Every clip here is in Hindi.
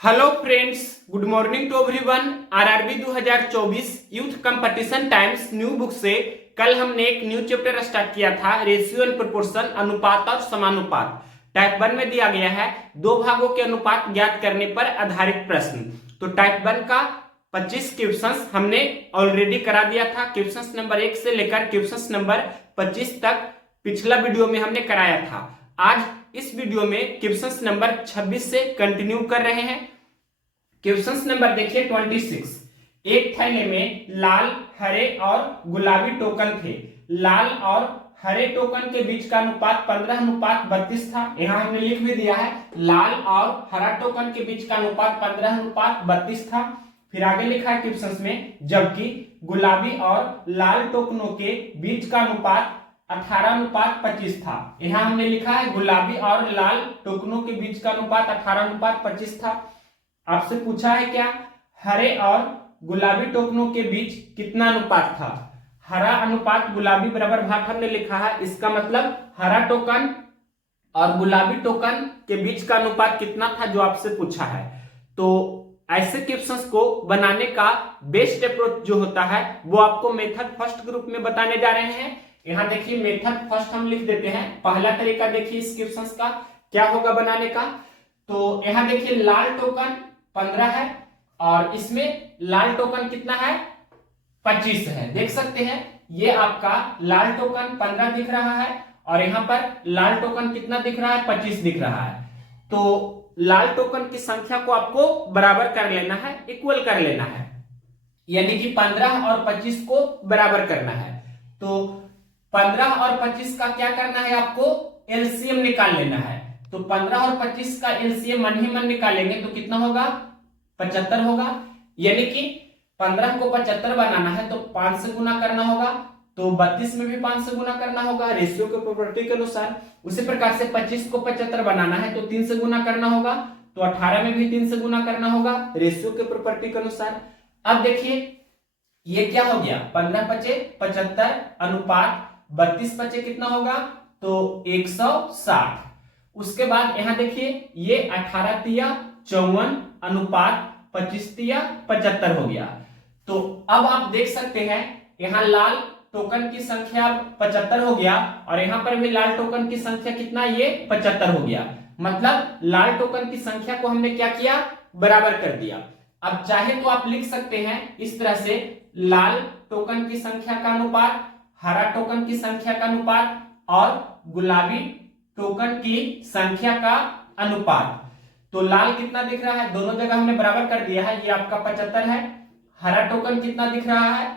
Hello friends, good morning to everyone. RRB 2024 Youth Competition Times new book से कल हमने एक न्यू चैप्टर स्टार्ट किया था, रेशियो एंड प्रोपोर्शन, अनुपात और समानुपात। टाइप 1 में दिया गया है दो भागों के अनुपात ज्ञात करने पर आधारित प्रश्न। तो टाइप 1 का 25 क्वेश्चंस हमने ऑलरेडी करा दिया था। क्वेश्चंस नंबर 1 से लेकर क्वेश्चंस नंबर 25 तक पिछला वीडियो में हमने कराया था। आज इस वीडियो में क्वेश्चंस नंबर 26 से कंटिन्यू कर रहे हैं। क्वेश्चंस नंबर देखिए 26। एक थैले में लाल, हरे और गुलाबी टोकन थे। लाल और हरे टोकन के बीच का अनुपात 15:32 था। यहां हमने लिख भी दिया है, लाल और हरा टोकन के बीच का अनुपात 15:32 था। फिर आगे लिखा है क्वेश्चंस में, जबकि गुलाबी और लाल टोकनों के बीच का अनुपात 18:25 था। यहां हमने लिखा है गुलाबी और लाल टोकनों के बीच का अनुपात 18:25 था। आपसे पूछा है क्या, हरे और गुलाबी टोकनों के बीच कितना अनुपात था। हरा अनुपात गुलाबी बराबर भाग हमने लिखा है। इसका मतलब हरा टोकन और गुलाबी टोकन के बीच का अनुपात कितना था, जो आपसे पूछा है। तो ऐसे क्वेश्चंस को बनाने का बेस्ट अप्रोच जो होता है वो आपको मेथड फर्स्ट ग्रुप में बताने जा रहे हैं। यहां देखिए मेथड फर्स्ट हम लिख देते हैं। पहला तरीका देखिए इस क्वेश्चंस का क्या होगा बनाने का। तो यहां देखिए लाल टोकन 15 है और इसमें लाल टोकन कितना है, 25 है। देख सकते हैं ये आपका लाल टोकन 15 दिख रहा है और यहां पर लाल टोकन कितना दिख रहा है, 25 दिख रहा है। तो लाल टोकन की संख्या को आपको बराबर कर लेना है, इक्वल कर लेना है, यानी कि 15 और 25 को बराबर करना है। तो 15 और 25 का क्या करना है, आपको एलसीएम निकाल लेना है। तो 15 और 25 का एलसीएम मन ही मन निकालेंगे तो कितना होगा, 75 होगा। यानी कि 15 को 75 बनाना है तो 5 से गुना करना होगा, तो 32 में भी 5 से गुना करना होगा रेशियो के प्रॉपर्टी के अनुसार। उसी प्रकार से 25 को 75 बनाना है तो 3 से गुना करना होगा, तो 18 में भी 3 से गुना करना होगा रेशियो के प्रॉपर्टी के अनुसार। अब देखिए ये क्या हो गया, 15 × 5 = 75 अनुपात 32 × 5 कितना होगा, तो 160। उसके बाद यहां देखिए ये 18 तिया 54 अनुपात 25 तिया 75 हो गया। तो अब आप देख सकते हैं यहां लाल टोकन की संख्या 75 हो गया और यहां पर भी लाल टोकन की संख्या कितना, ये 75 हो गया। मतलब लाल टोकन की संख्या को हमने क्या किया, बराबर कर दिया। अब चाहे तो आप लिख सकते हैं इस तरह से, लाल टोकन की संख्या का अनुपात, हरा टोकन की संख्या का अनुपात और गुलाबी टोकन की संख्या का अनुपात। तो लाल कितना दिख रहा है, दोनों जगह हमने बराबर कर दिया है। ये आपका 75 है। हरा टोकन कितना दिख रहा है,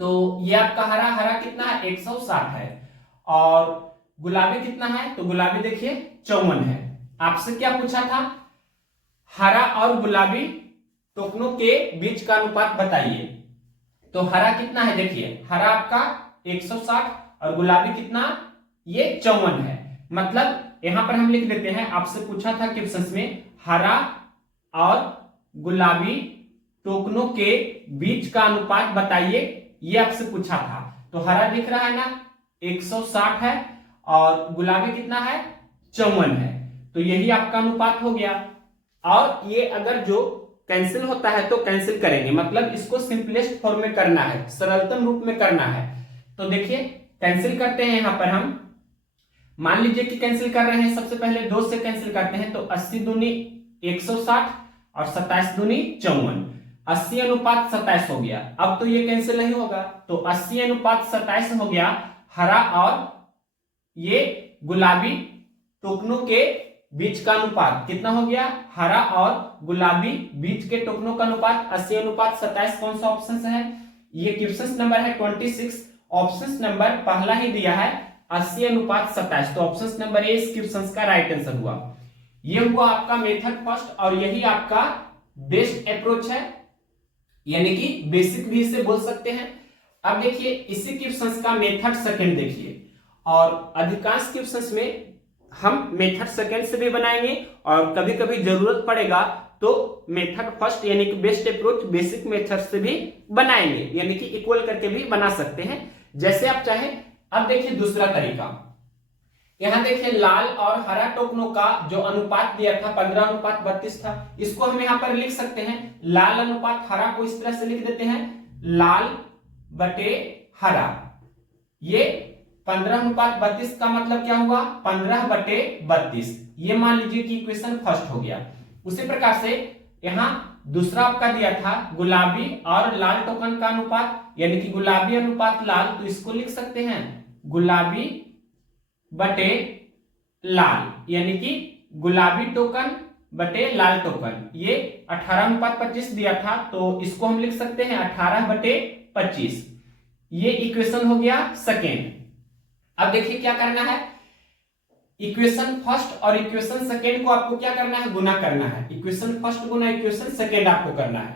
तो ये आपका हरा कितना है, 160 है। और गुलाबी कितना है, तो गुलाबी देखिए 54 है। आपसे क्या पूछा था, हरा और गुलाबी टोकनों के बीच का अनुपात बताइए। तो हरा कितना है, देखिए हरा आपका 160 और गुलाबी कितना, ये 54 है। मतलब यहां पर हम लिख देते हैं, आपसे पूछा था क्वेश्चंस में, हरा और गुलाबी टोकनों के बीच का अनुपात बताइए, ये आपसे पूछा था। तो हरा दिख रहा है ना 160 है और गुलाबी कितना है, 54 है। तो यही आपका अनुपात हो गया। और ये अगर जो कैंसिल होता है तो कैंसिल करेंगे, मतलब इसको सिंपलेस्ट फॉर्म में करना है, सरलतम रूप में करना है। तो देखिए कैंसिल करते हैं। यहां पर हम मान लीजिए कि कैंसिल कर रहे हैं, सबसे पहले 2 से कैंसिल करते हैं। तो 80 दूनी 160 और 27 दूनी 54, 80 अनुपात 27 हो गया। अब तो ये कैंसिल नहीं होगा, तो 80 अनुपात 27 हो गया। हरा और ये गुलाबी टोकनों के बीच का अनुपात कितना हो गया, हरा और गुलाबी बीच के टोकनों का अनुपात 80 अनुपात 27। कौन सा ऑप्शन है, ये क्वेश्चन नंबर है 26। ऑप्शन नंबर पहला ही दिया है 80 अनुपात 27, तो ऑप्शन नंबर ए इस क्वेश्चन का राइट आंसर हुआ। ये हुआ आपका मेथड फर्स्ट और यही आपका बेस्ट अप्रोच है, यानी कि बेसिक भी इसे बोल सकते हैं। अब देखिए इसी क्वेश्चन का मेथड सेकंड देखिए, और अधिकांश क्वेश्चंस में हम मेथड सेकंड से भी बनाएंगे और कभी कभी जरूरत पड़ेगा तो मेथड फर्स्ट यानी कि बेस्ट अप्रोच बेसिक मेथड से भी बनाएंगे, यानी कि इक्वल करके भी बना सकते हैं, जैसे आप चाहें। अब देखिए दूसरा तरीका, यहाँ देखिए लाल और हरा टोकनों का जो अनुपात दिया था 15:32 था, इसको हम यहाँ पर लिख सकते हैं लाल अनुपात हरा को इस तरह से लिख देते हैं लाल बटे हरा। ये 15:32 का मतलब क्या हुआ 15/32, ये मान लीजिए कि इक्वेशन फर्स्ट हो गया। उसी प्रकार से यहाँ दूसरा आपका दिया था गुलाबी और लाल टोकन का अनुपात, यानी कि गुलाबी अनुपात लाल, तो इसको लिख सकते हैं गुलाबी बटे लाल, यानी कि गुलाबी टोकन बटे लाल टोकन। ये 18:25 दिया था, तो इसको हम लिख सकते हैं 18/25। ये इक्वेशन हो गया सेकेंड। अब देखिए क्या करना है, इक्वेशन फर्स्ट और इक्वेशन सेकेंड को आपको क्या करना है, गुना करना है। इक्वेशन फर्स्ट गुना इक्वेशन सेकेंड आपको करना है।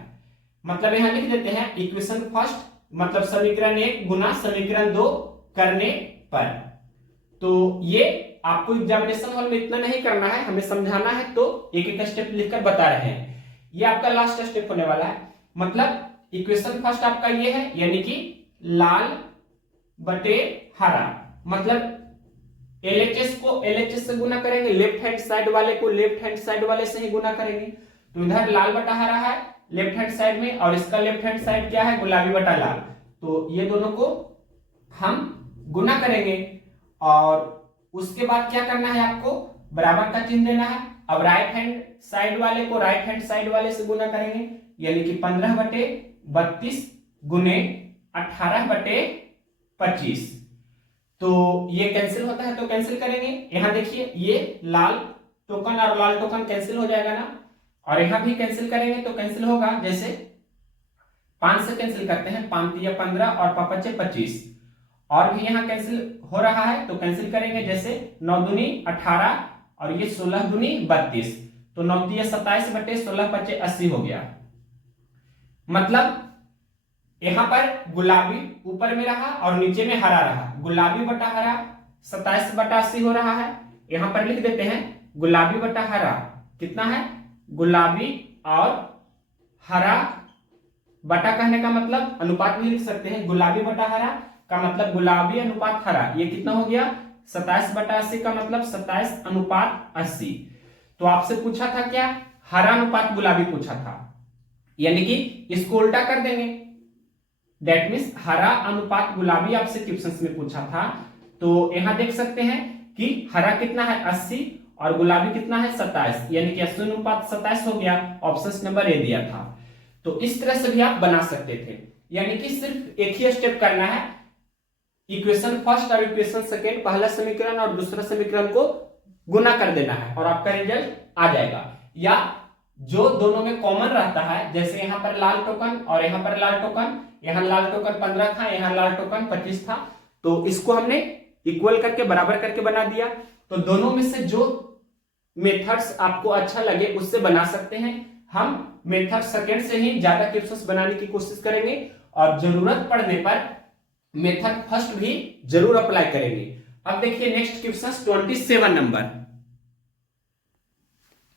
मतलब यहां लिख देते हैं इक्वेशन फर्स्ट मतलब समीकरण 1 गुना समीकरण 2 करने पर। तो ये आपको एग्जामिनेशन हॉल में इतना नहीं करना है, हमें समझाना है, तो एक एक स्टेप लिखकर बता रहे हैं। ये आपका लास्ट स्टेप होने वाला है। मतलब इक्वेशन फर्स्ट आपका ये है, यानी कि लाल बटे हरा, मतलब LHS को LHS से गुना करेंगे, लेफ्ट हैंड साइड वाले को लेफ्ट हैंड साइड वाले से ही गुना करेंगे। तो इधर लाल बटा हरा है लेफ्ट हैंड साइड में, और इसका लेफ्ट हैंड साइड क्या है गुलाबी बटा लाल। तो ये दोनों को हम गुना करेंगे और उसके बाद क्या करना है, आपको बराबर का चिन्ह देना है। अब राइट हैंड साइड वाले को राइट हैंड साइड वाले से गुना करेंगे, यानी कि 15/32 गुने 18/25। तो ये कैंसिल होता है तो कैंसिल करेंगे। यहां देखिए ये लाल टोकन और लाल टोकन कैंसिल हो जाएगा ना, और यहां भी कैंसिल करेंगे तो कैंसिल होगा। जैसे 5 से कैंसिल करते हैं, 5 × 15 और 5 × 25, और भी यहां कैंसिल हो रहा है तो कैंसिल करेंगे। जैसे 9 दूनी 18 और ये 16 दूनी 32, तो 9 × 27 बटे 16 × 25 80 हो गया। मतलब यहां पर गुलाबी ऊपर में रहा और नीचे में हरा रहा, गुलाबी बटा हरा 27/80 हो रहा है। यहां पर लिख देते हैं गुलाबी बटा हरा कितना है, गुलाबी और हरा बटा कहने का मतलब अनुपात भी लिख सकते हैं, गुलाबी बटा हरा का मतलब गुलाबी अनुपात हरा, ये कितना हो गया 27/80 का मतलब 27:80। तो आपसे पूछा था क्या, हरा अनुपात गुलाबी पूछा था, यानी कि इसको उल्टा कर देंगे। दैट मीन्स हरा अनुपात गुलाबी आपसे क्वेश्चन में पूछा था। तो यहां देख सकते हैं कि हरा कितना है 80 और गुलाबी कितना है 27, यानी कि 80:27 हो गया। ऑप्शन नंबर ए दिया था। तो इस तरह से भी आप बना सकते थे, यानी कि सिर्फ एक ही स्टेप करना है, इक्वेशन फर्स्ट और इक्वेशन सेकेंड, पहला समीकरण और दूसरा समीकरण को गुना कर देना है और आपका रिजल्ट आ जाएगा। या जो दोनों में कॉमन रहता है, जैसे यहाँ पर लाल टोकन और यहाँ पर लाल टोकन, यहाँ लाल टोकन 15 था, यहाँ लाल टोकन 25 था, तो इसको हमने इक्वल करके बराबर करके बना दिया। तो दोनों में से जो मेथड्स आपको अच्छा लगे उससे बना सकते हैं। हम मेथड सेकेंड से ही ज्यादा क्वेश्चंस बनाने की कोशिश करेंगे और जरूरत पड़ने पर मेथड फर्स्ट भी जरूर अप्लाई करेंगे। अब देखिए next question 27 number,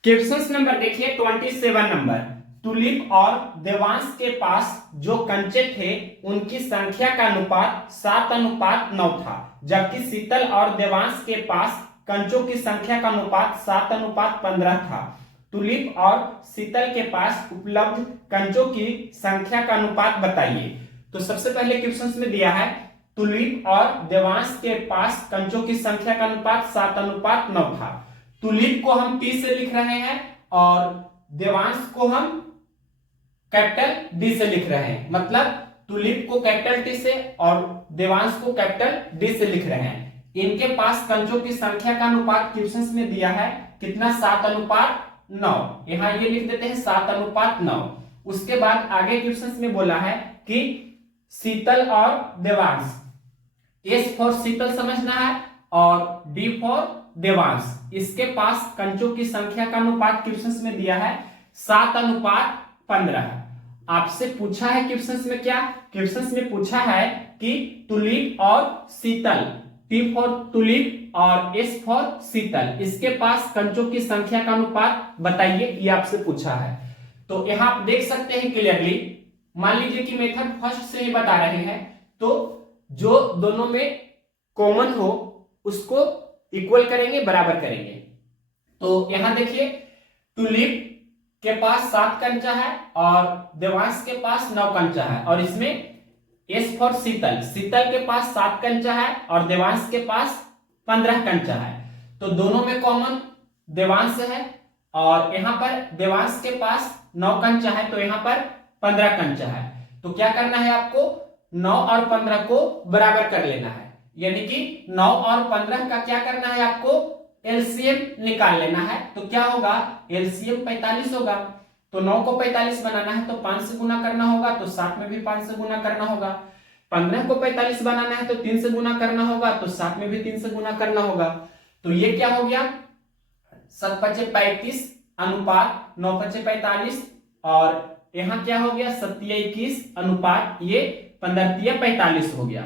question number देखिए 27 नंबर। तुलिप और देवांश के पास जो कंचे थे उनकी संख्या का अनुपात 7:9 था, जबकि शीतल और देवांश के पास कंचों की संख्या का अनुपात 7:15 था। तुलिप और शीतल के पास उपलब्ध कंचों की संख्या का अनुपात बताइए। तो सबसे पहले क्वेश्चन में दिया है तुलिप और देवांश के पास कंचों की संख्या का अनुपात 7:9 था। तुलिप को हम T से लिख रहे हैं और देवांश को हम कैपिटल D से लिख रहे हैं। मतलब तुलिप को कैपिटल T से और देवांश को कैपिटल D से लिख रहे हैं। इनके पास कंचों की संख्या का अनुपात क्वेश्चन में दिया है कितना 7:9, यहां ये लिख देते हैं 7:9। उसके बाद आगे क्वेश्चन में बोला है कि शीतल और देवांश, S फॉर शीतल समझना है और D फॉर देवांश, इसके पास कंचों की संख्या का अनुपात क्वेश्चन में दिया है 7:15। आपसे पूछा है क्वेश्चन में क्या, क्वेश्चन में पूछा है कि तुलिप और शीतल, T फॉर तुलिप और S फॉर शीतल, इसके पास कंचों की संख्या का अनुपात बताइए, ये आपसे पूछा है। तो यहां आप देख सकते हैं क्लियरली, मान लीजिए कि मेथड फर्स्ट से ही बता रहे हैं, तो जो दोनों में कॉमन हो उसको इक्वल करेंगे, बराबर करेंगे। तो यहां देखिए टुलिप के पास 7 कंचा है और देवांश के पास 9 कंचा है, और इसमें एस फॉर शीतल, शीतल के पास 7 कंचा है और देवांश के पास 15 कंचा है। तो दोनों में कॉमन देवांश है, और यहां पर देवांश के पास 9 कंचा है तो यहां पर 15 कंचा है। तो क्या करना है आपको, 9 और 15 को बराबर कर लेना है, यानी कि 9 और 15 का क्या करना है आपको, एलसीएम निकाल लेना है। तो क्या होगा, एलसीएम 45 होगा। तो 9 को 45 बनाना है तो 5 से गुना करना होगा, तो 7 में भी 5 से गुना करना होगा। 15 को 45 बनाना है तो 3 से गुना करना होगा, तो 7 में भी 3 से गुना करना होगा। तो ये क्या हो गया, 7 पचे 35 अनुपात 9 पचे 45, और यहां क्या हो गया 7 21 अनुपात ये 15 45 हो गया।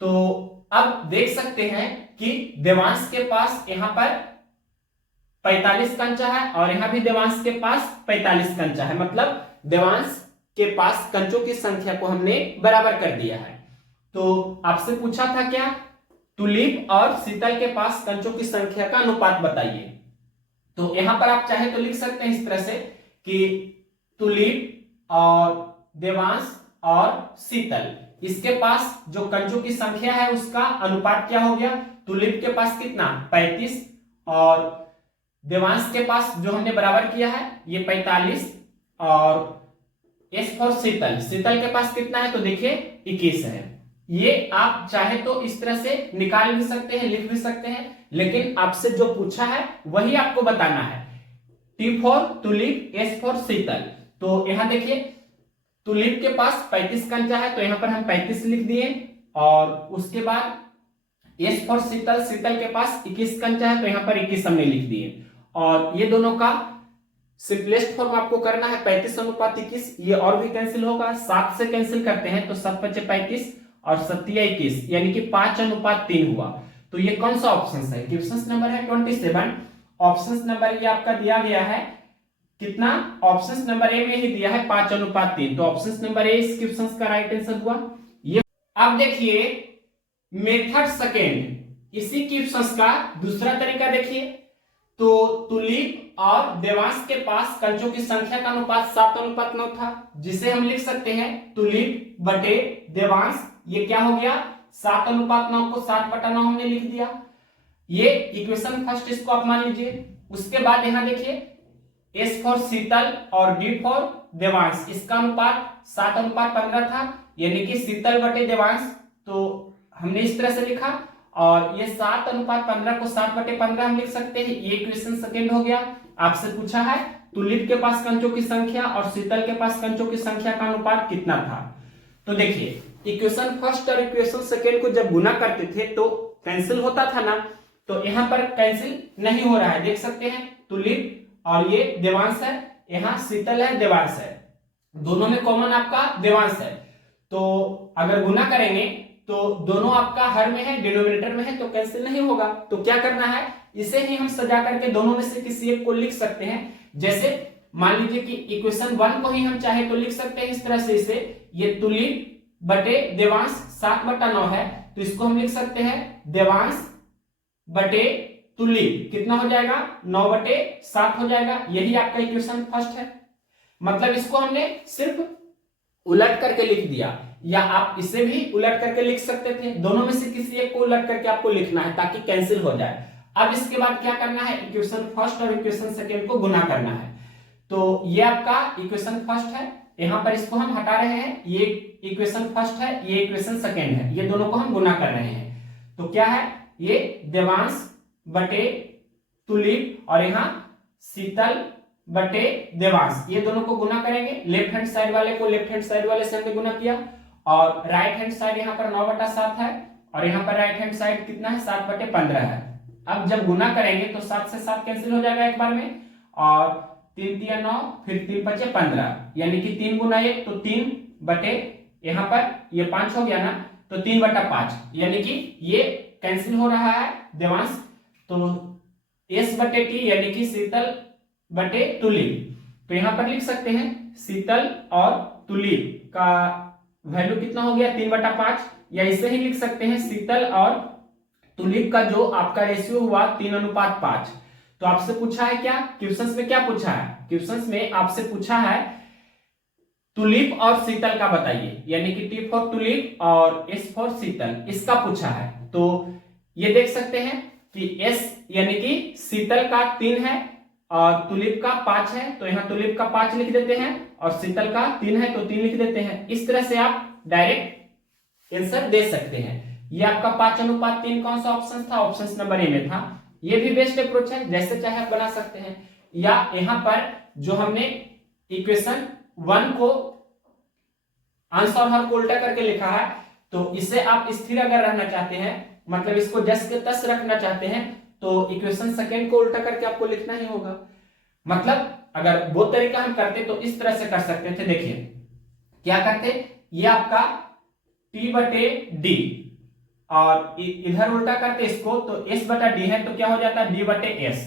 तो अब देख सकते हैं कि देवांश के पास यहां पर 45 कंचा है और यहां भी देवांश के पास 45 कंचा है, मतलब देवांश के पास कंचों की संख्या को हमने बराबर कर दिया है। तो आपसे पूछा था क्या, टुलिप और शीतल के पास कंचों की संख्या का अनुपात बताइए। तो यहां पर आप चाहे तो लिख सकते हैं इस तरह से कि टुलिप और देवांश और शीतल, इसके पास जो कंचों की संख्या है उसका अनुपात क्या हो गया, टुलिप के पास कितना 35 और देवांश के पास जो हमने बराबर किया है ये 45, और एस फॉर शीतल, शीतल के पास कितना है तो देखिए 21 है। ये आप चाहे तो इस तरह से निकाल भी सकते हैं, लिख भी सकते हैं, लेकिन आपसे जो पूछा है वही आपको बताना है। T for tulip, S for Sheetal. तो यहां देखिए टुलिप के पास 35 कंचा है तो यहां पर हम 35 लिख दिए, और उसके बाद एस फॉर शीतल, शीतल के पास 21 कंचा है तो यहां पर 21 हमने लिख दिए, और ये दोनों का सिंपलेस्ट फॉर्म आपको करना है 35 अनुपात 21। ये और भी कैंसिल होगा, 7 से कैंसिल करते हैं तो 7 पचे 35 और 7 21, यानी कि 5 अनुपात 3 हुआ। तो ये कौन सा ऑप्शन है, क्वेश्चन नंबर है 27, ऑप्शन नंबर ये आपका दिया गया है कितना, ऑप्शन नंबर ए में ही दिया है 5 अनुपात 3, तो ऑप्शन नंबर ए इस क्वेश्चन का राइट आंसर हुआ ये। अब देखिए मेथड सेकेंड, इसी क्वेश्चन का दूसरा तरीका देखिए। तो टुलिप और देवांश के पास कंचों की संख्या का अनुपात 7 अनुपात 9 था, जिसे हम लिख सकते हैं टुलिप बटे देवांश, ये क्या हो गया 7 अनुपात 9 को 7 बटा 9 हमने लिख दिया। ये इक्वेशन फर्स्ट, इसको आप मान लीजिए। उसके बाद यहां देखिए एस फॉर शीतल और डी फॉर देवांश, इसका अनुपात 7 अनुपात 15 था, यानी कि शीतल बटे देवांश, तो हमने इस तरह से लिखा, और ये 7 अनुपात 15 को 7 बटे 15 हम लिख सकते हैं। ये क्वेश्चन सेकंड हो गया। आपसे पूछा है टुलिप के पास कंचों की संख्या और शीतल के पास कंचों की संख्या का अनुपात कितना था। तो देखिए इक्वेशन फर्स्ट और इक्वेशन सेकंड को जब गुना करते थे तो कैंसिल होता था ना, तो यहां पर कैंसिल नहीं हो रहा है, देख सकते हैं टुलिप और ये देवांश है, यहां शीतल है देवांश है, दोनों में कॉमन आपका देवांश है। तो अगर गुना करेंगे तो दोनों आपका हर में है, डिनोमिनेटर में है, तो कैंसिल नहीं होगा। तो क्या करना है, इसे ही हम सजा करके दोनों में से किसी एक को लिख सकते हैं। जैसे मान लीजिए कि इक्वेशन 1 को ही हम चाहे तो लिख सकते हैं इस तरह से, इसे ये टुलिप बटे देवांश 7 बटा 9 है, तो इसको हम लिख सकते हैं देवांश बटे टुलिप, कितना हो जाएगा 9 बटे 7 हो जाएगा। यही आपका इक्वेशन फर्स्ट है, मतलब इसको हमने सिर्फ उलट करके लिख दिया, या आप इसे भी उलट करके लिख सकते थे, दोनों में से किसी एक को उलट करके आपको लिखना है ताकि कैंसिल हो जाए। अब इसके बाद क्या करना है, इक्वेशन फर्स्ट और इक्वेशन सेकंड को गुना करना है। तो ये आपका इक्वेशन फर्स्ट है, यहां पर इसको हम हटा रहे हैं, ये इक्वेशन फर्स्ट है, ये इक्वेशन सेकंड है, ये दोनों को हम गुना कर रहे हैं। तो क्या है, ये देवांश बटे टुलिप और यहां शीतल बटे देवांश, ये दोनों को गुना करेंगे। लेफ्ट हैंड साइड वाले को लेफ्ट हैंड साइड वाले से हमने गुना किया, और राइट हैंड साइड यहाँ पर 9 बटा 7 है, और यहाँ पर राइट हैंड साइड कितना है 7 बटे 15 है। अब जब गुना करेंगे तो 7 से 7 कैंसिल हो जाएगा एक बार में, और 3 3 9 फिर 3 5 15, यानी कि 3 गुना 1 तो 3 बटे यहाँ पर ये 5 हो गया ना, तो 3 बटा 5, यानी कि ये कैंसिल हो रहा है देवांश। तो एस बटे टी यानी कि शीतल बटे टुलिप, तो यहां पर लिख सकते हैं शीतल और टुलिप का वैल्यू कितना हो गया 3 बटा 5, या इसे ही लिख सकते हैं शीतल और तुलिप का जो आपका रेशियो हुआ 3:5। तो आपसे पूछा है क्या, क्वेश्चंस में क्या पूछा है, क्वेश्चंस में आपसे पूछा है तुलिप और शीतल का बताइए, यानी कि टी फॉर तुलिप और एस फॉर शीतल, इसका पूछा है। तो ये देख सकते हैं कि एस यानी कि शीतल का 3 है और तुलिप का 5 है, तो यहाँ तुलिप का 5 लिख देते हैं और शीतल का 3 है तो 3 लिख देते हैं। इस तरह से आप डायरेक्ट आंसर दे सकते हैं। ये आपका 5:3 कौन सा ऑप्शन था, ऑप्शन नंबर ए में था। ये भी बेस्ट अप्रोच है, जैसे चाहे आप बना सकते हैं। या यहाँ पर जो हमने इक्वेशन 1 को अंश और हर को उल्टा करके लिखा है, तो इसे आप स्थिर अगर रहना चाहते हैं, मतलब इसको जस के तस रखना चाहते हैं, तो इक्वेशन सेकेंड को उल्टा करके आपको लिखना ही होगा। मतलब अगर वो तरीका हम करते तो इस तरह से कर सकते थे। देखिए क्या करते, ये आपका T/D और इधर उल्टा करते इसको, तो S/D है तो क्या हो जाता है D/S।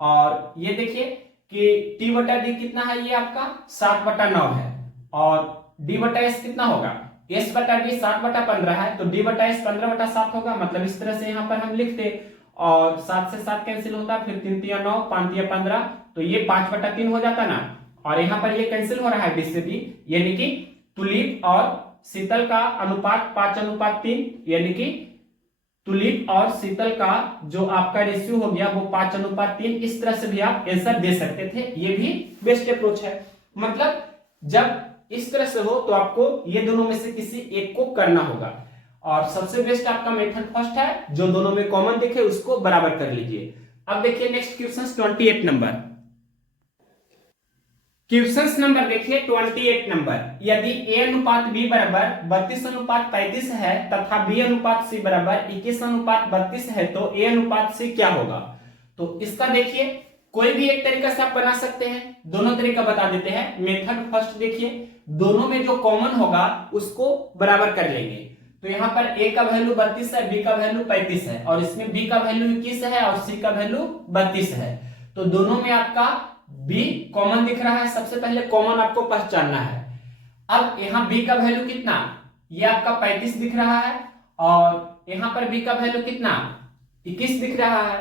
और ये देखिए कि T/D कितना है, ये आपका 7/9 है और D/S कितना होगा, S/D 7/15 है तो D/S 15/7 होगा। मतलब इस तरह से यहाँ पर हम लिखते और 7 से 7 कैंसिल होता, फिर 3 तिया 9, 5 तिया 15, तो ये 5/3 हो जाता ना। और यहाँ पर ये कैंसिल हो रहा है B से B, यानी कि तुलिप और शीतल का अनुपात 5:3, यानी कि तुलिप और शीतल का जो आपका रेशियो हो गया वो 5:3। इस तरह से भी आप आंसर दे सकते थे, ये भी बेस्ट अप्रोच है। मतलब जब इस तरह से हो तो आपको ये दोनों में से किसी एक को करना होगा और सबसे बेस्ट आपका मेथड फर्स्ट है, जो दोनों में कॉमन दिखे उसको बराबर कर लीजिए। अब देखिए next question 28 number, question number देखिए 28 नंबर, यदि A/B बराबर 32:35 है तथा B/C बराबर 21:32 है तो A/C क्या होगा। तो इसका देखिए कोई भी एक तरीका से आप बना सकते हैं, दोनों तरीका बता देते हैं। मेथड फर्स्ट देखिए, दोनों में जो कॉमन होगा उसको बराबर कर लेंगे। तो यहाँ पर A का वैल्यू 32 है, B का वैल्यू 35 है और इसमें B का वैल्यू 21 है और C का वैल्यू 32 है। तो दोनों में आपका B कॉमन दिख रहा है, सबसे पहले कॉमन आपको पहचानना है। अब यहाँ B का वैल्यू कितना, ये आपका 35 दिख रहा है और यहाँ पर B का वैल्यू कितना 21 दिख रहा है।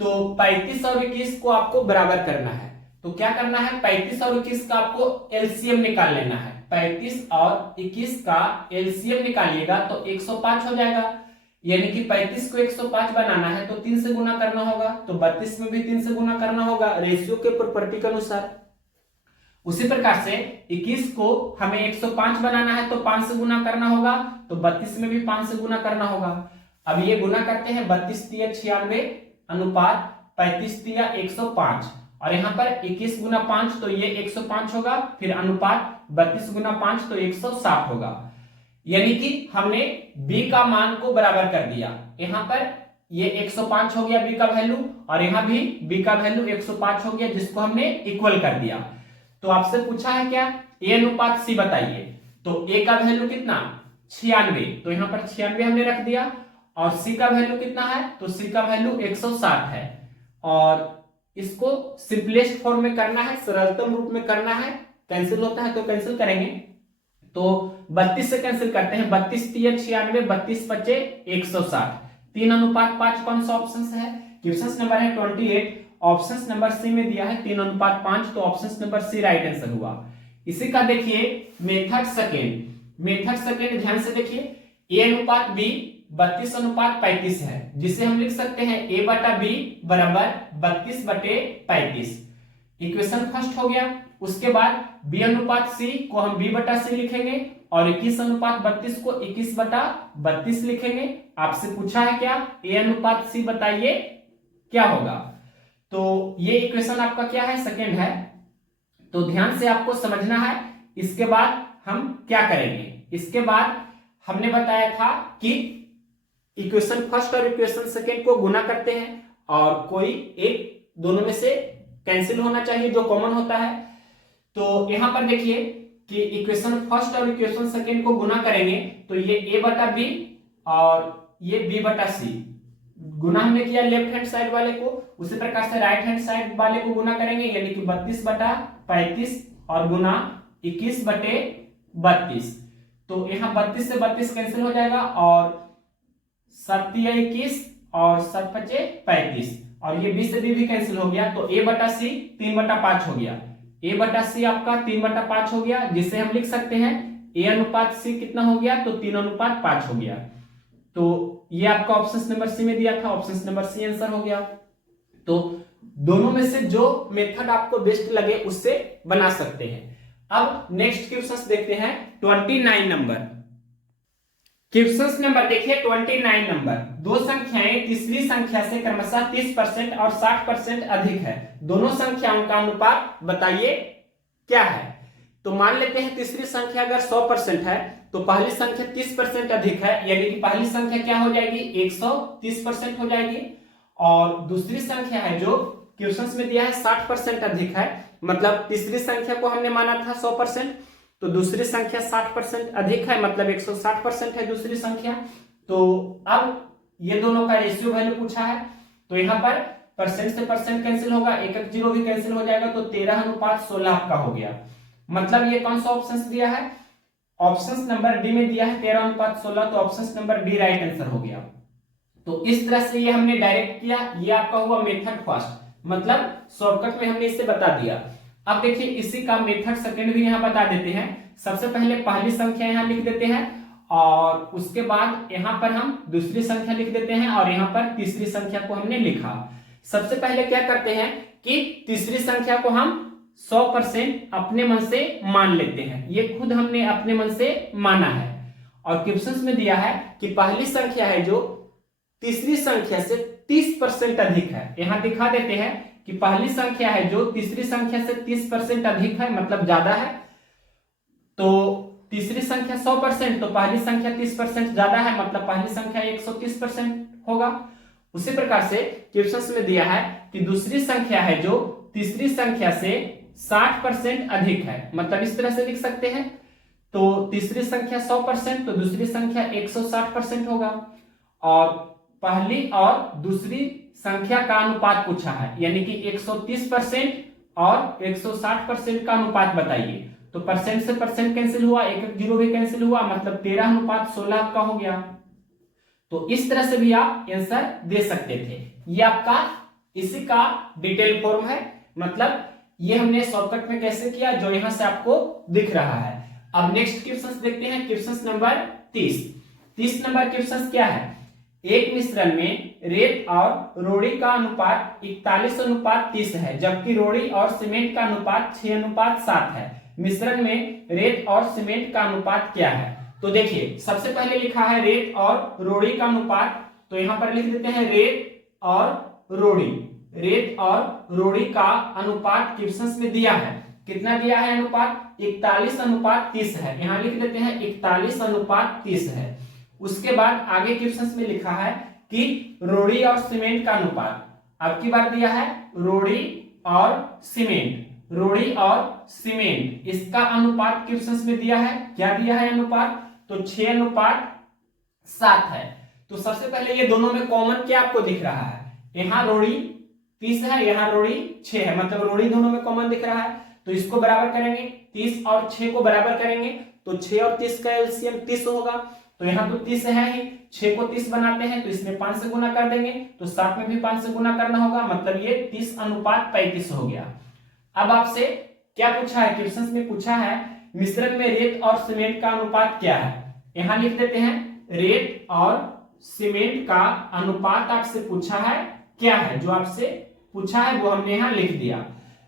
तो 35 और 21 को आपको बराबर करना है। तो क्या करना है, 35 और 21 का आपको एलसीएम निकाल लेना है। 35 और 21 का एलसीएम निकालिएगा तो 105 हो जाएगा, यानी कि 35 को 105 बनाना है तो 3 से गुना करना होगा, तो 32 में भी 3 से गुना करना होगा रेशियो के प्रॉपर्टी के अनुसार। उसी प्रकार से 21 को हमें 105 बनाना है तो 5 से गुना करना होगा, तो 32 में भी 5 से गुना करना होगा। अब ये गुना करते हैं, 32 तिया 96 अनुपात 35 तिया 105 और यहाँ पर 21 गुना 5 तो ये 105 होगा, फिर अनुपात 32 गुना 5 तो 160 होगा। यानी कि हमने B का मान को बराबर कर दिया। यहाँ पर ये 105 हो गया B का वैल्यू और यहाँ भी B का वैल्यू 105 हो गया, जिसको हमने इक्वल कर दिया। तो आपसे पूछा है क्या, A/C बताइए। तो A का वैल्यू कितना 96, तो यहाँ पर 96 हमने रख दिया और C का वैल्यू कितना है, तो C का वैल्यू 160 है और इसको सिंपलेस्ट फॉर्म में करना है, सरलतम रूप में करना है। कैंसिल होता है तो कैंसिल करेंगे, तो 32 से कैंसिल करते हैं, 32 तिया 96, 32 बचे 160, 3:5 कौन सा ऑप्शन है, क्वेश्चन नंबर है 28, ऑप्शन नंबर सी में दिया है 3:5, तो option number C right answer हुआ। इसी का देखिए मेथड सेकेंड, मेथड सेकेंड ध्यान से देखिए, A/B 32:35 है, जिसे हम लिख सकते हैं A/B बराबर 32/35। इक्वेशन फर्स्ट हो गया। उसके बाद B/C को हम B/C लिखेंगे और 21:32 को 21/32 लिखेंगे। आपसे पूछा है क्या, A/C बताइए क्या होगा। तो ये इक्वेशन आपका क्या है, सेकेंड है। तो ध्यान से आपको समझना है। इसके बाद हम क्या करेंगे, इसके बाद हमने बताया था कि इक्वेशन फर्स्ट और इक्वेशन सेकेंड को गुना करते हैं और कोई एक दोनों में से कैंसिल होना चाहिए जो कॉमन होता है। तो यहां पर देखिए कि इक्वेशन फर्स्ट और इक्वेशन सेकेंड को गुना करेंगे तो ये A/B और ये B/C गुना हमने किया लेफ्ट हैंड साइड वाले को, उसी प्रकार से राइट हैंड साइड वाले को गुना करेंगे, यानी कि 32/35 और गुना 21/32। तो यहाँ 32 से 32 कैंसिल हो जाएगा और 7 या 21 और 7 5 35 और ये b से b भी कैंसिल हो गया, तो a बटा c 3/5 हो गया। a बटा c आपका 3/5 हो गया, जिसे हम लिख सकते हैं a अनुपात c कितना हो गया, तो 3:5 हो गया। तो ये आपका ऑप्शन नंबर सी में दिया था, ऑप्शन नंबर सी आंसर हो गया। तो दोनों में से जो मेथड आपको बेस्ट लगे उससे बना सकते हैं। अब नेक्स्ट क्वेश्चन देखते हैं 29 नंबर। क्वेश्चन नंबर देखिए 29 नंबर। दो संख्याएं तीसरी संख्या से क्रमशः 30% और 60% अधिक है, दोनों संख्याओं का अनुपात बताइए क्या है। तो मान लेते हैं तीसरी संख्या अगर 100% है तो पहली संख्या 30% अधिक है, यानी कि पहली संख्या क्या हो जाएगी 130% हो जाएगी। और दूसरी संख्या है जो क्वेश्चंस में दिया है 60% अधिक है, मतलब तीसरी संख्या को हमने माना था 100%, तो दूसरी संख्या 60% अधिक है, मतलब 160% है दूसरी संख्या। तो अब ये दोनों का रेशियो वैल्यू पूछा है, तो यहाँ पर परसेंट से परसेंट कैंसिल होगा, एक एक जीरो भी कैंसिल हो जाएगा, तो 13:16 आपका हो गया। मतलब ये कौन सा ऑप्शन दिया है, ऑप्शन नंबर डी में दिया है 13:16, तो option number D right answer हो गया। तो इस तरह से ये हमने डायरेक्ट किया, ये आपका हुआ मेथड फर्स्ट, मतलब शॉर्टकट में हमने इसे बता दिया। अब देखिए इसी का मेथड सेकंड भी यहाँ बता देते हैं। सबसे पहले पहली संख्या यहाँ लिख देते हैं और उसके बाद यहाँ पर हम दूसरी संख्या लिख देते हैं और यहाँ पर तीसरी संख्या को हमने लिखा। सबसे पहले क्या करते हैं कि तीसरी संख्या को हम 100% अपने मन से मान लेते हैं, ये खुद हमने अपने मन से माना है। और क्वेश्चन में दिया है कि पहली संख्या है जो तीसरी संख्या से 30% अधिक है, यहां दिखा देते हैं कि पहली संख्या है जो तीसरी संख्या से 30% अधिक है, मतलब ज्यादा है। तो तीसरी संख्या 100%, तो पहली संख्या 30% ज्यादा है, मतलब पहली संख्या 130% होगा। उसी प्रकार से क्वेश्चन में दिया है कि दूसरी संख्या है जो तीसरी संख्या से 60% अधिक है, मतलब इस तरह से लिख सकते हैं। तो तीसरी संख्या 100%, तो दूसरी संख्या 160% होगा। और पहली और दूसरी संख्या का अनुपात पूछा है, यानी कि 130% और 160% का अनुपात बताइए। तो परसेंट से परसेंट कैंसिल हुआ, एक एक जीरो भी कैंसिल हुआ, मतलब 13:16 आपका हो गया। तो इस तरह से भी आप आंसर दे सकते थे। ये आपका इसी का डिटेल फॉर्म है, मतलब ये हमने शॉर्टकट में कैसे किया जो यहां से आपको दिख रहा है। अब नेक्स्ट क्वेश्चन देखते हैं, क्वेश्चन नंबर 30 नंबर क्वेश्चन क्या है। एक मिश्रण में रेत और रोड़ी का अनुपात 41:30 है, जबकि रोड़ी और सीमेंट का अनुपात 6:7 है। मिश्रण में रेत और सीमेंट का अनुपात क्या है। तो देखिए सबसे पहले लिखा है रेत और रोड़ी का अनुपात, तो यहां पर लिख देते हैं रेत और रोड़ी। रेत और रोड़ी का अनुपात क्वेश्चन में दिया है, कितना दिया है अनुपात 41:30 है, यहां लिख देते हैं 41:30 है। उसके बाद आगे क्वेश्चन में लिखा है कि रोड़ी और सीमेंट का अनुपात, अब की बार दिया है रोड़ी और सीमेंट। रोड़ी और सीमेंट इसका अनुपात क्वेश्चन में दिया है, क्या दिया है अनुपात, तो 6:7 है। तो सबसे पहले ये दोनों में कॉमन क्या आपको दिख रहा है, यहाँ रोड़ी 30 है, यहाँ रोड़ी 6 है, मतलब रोड़ी दोनों में कॉमन दिख रहा है। तो इसको बराबर करेंगे, 30 और 6 को बराबर करेंगे, तो 6 और 30 का एलसीएम 30 होगा। तो यहाँ तो 30 है ही, 6 को 30 बनाते हैं तो इसमें 5 से गुना कर देंगे, तो 7 में भी 5 से गुना करना होगा, मतलब ये 30:35 हो गया। अब आपसे क्या पूछा है, क्वेश्चन में पूछा है मिश्रण में रेत और सीमेंट का अनुपात क्या है। यहां लिख देते हैं रेत और सीमेंट का अनुपात आपसे पूछा है क्या है, जो आपसे पूछा है वो हमने यहां लिख दिया।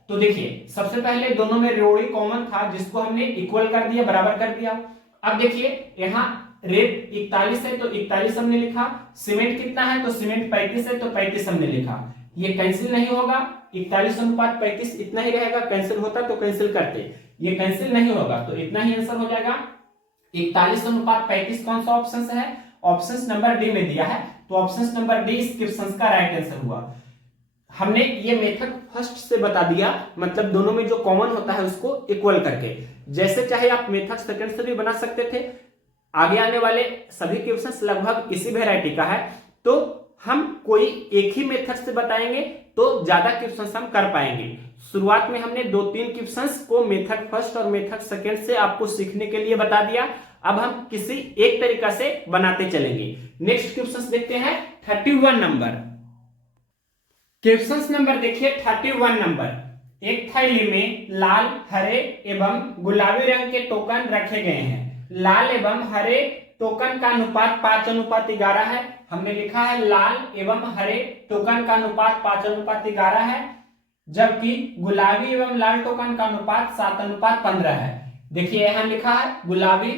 तो देखिए सबसे पहले दोनों में रोड़ी कॉमन था, जिसको हमने इक्वल कर दिया, बराबर कर दिया। अब देखिए यहाँ रेत 41 है तो 41 हमने लिखा, सीमेंट कितना है तो सीमेंट 35 है तो 35 हमने लिखा। ये कैंसिल नहीं होगा, 41:35 इतना ही रहेगा, कैंसिल होता तो कैंसिल करते, ये कैंसिल नहीं होगा, तो इतना ही आंसर हो जाएगा। 41:35 कौन सा ऑप्शन है, ऑप्शन नंबर डी में दिया है, तो ऑप्शन नंबर डी इस क्वेश्चन का राइट आंसर हुआ। हमने ये मेथड फर्स्ट से बता दिया, मतलब दोनों में जो कॉमन होता है उसको इक्वल करके। जैसे चाहे आप मेथड सेकंड से भी बना सकते थे, आगे आने वाले सभी क्वेश्चंस लगभग इसी वैरायटी का है, तो हम कोई एक ही मेथड से बताएंगे तो ज्यादा क्वेश्चंस हम कर पाएंगे। शुरुआत में हमने 2-3 क्वेश्चंस को मेथड फर्स्ट और मेथड सेकंड से आपको सीखने के लिए बता दिया। अब हम किसी एक तरीका से बनाते चलेंगे। नेक्स्ट क्वेश्चन देखते हैं 31 नंबर। क्वेश्चन नंबर देखिए 31 नंबर। एक थैली में लाल, हरे एवं गुलाबी रंग के टोकन रखे गए हैं। लाल एवं हरे टोकन का अनुपात 5:11 है। हमने लिखा है लाल एवं हरे टोकन का अनुपात 5:11 है, जबकि गुलाबी एवं लाल टोकन का अनुपात 7:15 है। देखिए यहां लिखा है गुलाबी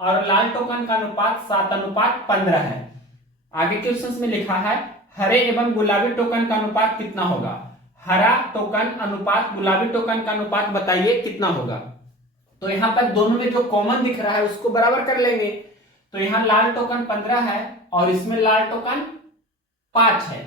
और लाल टोकन का अनुपात 7:15 है। आगे क्वेश्चन में लिखा है हरे एवं गुलाबी टोकन का अनुपात कितना होगा। हरा टोकन अनुपात गुलाबी टोकन का अनुपात बताइए कितना होगा। तो यहाँ पर दोनों में जो कॉमन दिख रहा है उसको बराबर कर लेंगे। तो यहाँ लाल टोकन 15 है और इसमें लाल टोकन 5 है,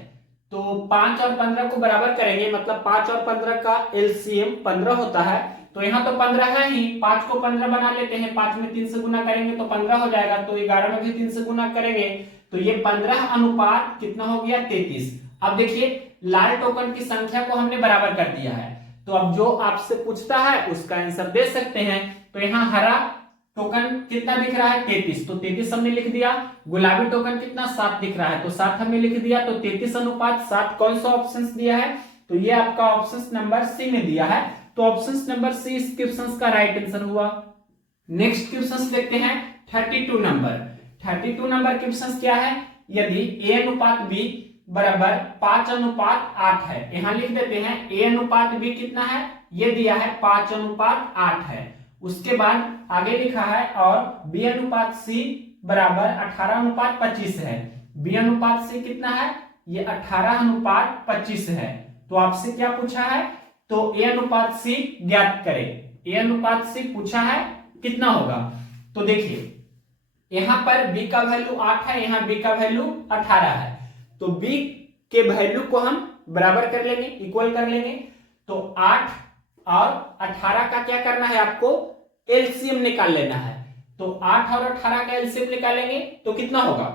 तो 5 और 15 को बराबर करेंगे, मतलब 5 और 15 का एलसीएम 15 होता है। तो यहाँ तो 15 है ही, 5 को 15 बना लेते हैं, 5 में 3 से गुना करेंगे तो 15 हो जाएगा, तो 11 में भी 3 से गुना करेंगे तो ये 15 अनुपात कितना हो गया 33। अब देखिए लाल टोकन की संख्या को हमने बराबर कर दिया है, तो अब जो आपसे पूछता है उसका आंसर दे सकते हैं। तो यहाँ हरा टोकन कितना दिख रहा है 33, तो 33 हमने लिख दिया। गुलाबी टोकन कितना 7 दिख रहा है, तो 7 हमने लिख दिया। तो 33 अनुपात 7 कौन सा ऑप्शन दिया है, तो ये आपका ऑप्शन नंबर सी में दिया है। तो ऑप्शन नंबर सी इस क्वेश्चन का राइट आंसर हुआ। नेक्स्ट क्वेश्चन देखते हैं 32 नंबर। 32 नंबर क्वेश्चन क्या है, यदि a अनुपात b बराबर 5:8 है, यहां लिख देते हैं a अनुपात b कितना है, ये दिया है 5:8 है। उसके बाद आगे लिखा है और b अनुपात c बराबर 18:25 है। b अनुपात c कितना है, ये 18:25 है। तो आपसे क्या पूछा है, तो a अनुपात c ज्ञात करें। a अनुपात c पूछा है कितना होगा। तो देखिए यहां पर b का वैल्यू 8 है, यहां b का वैल्यू 18 है, तो b के वैल्यू को हम बराबर कर लेंगे, इक्वल कर लेंगे। तो 8 और 18 का क्या करना है, आपको एलसीएम निकाल लेना है। तो 8 और 18 का एलसीएम निकालेंगे तो कितना होगा,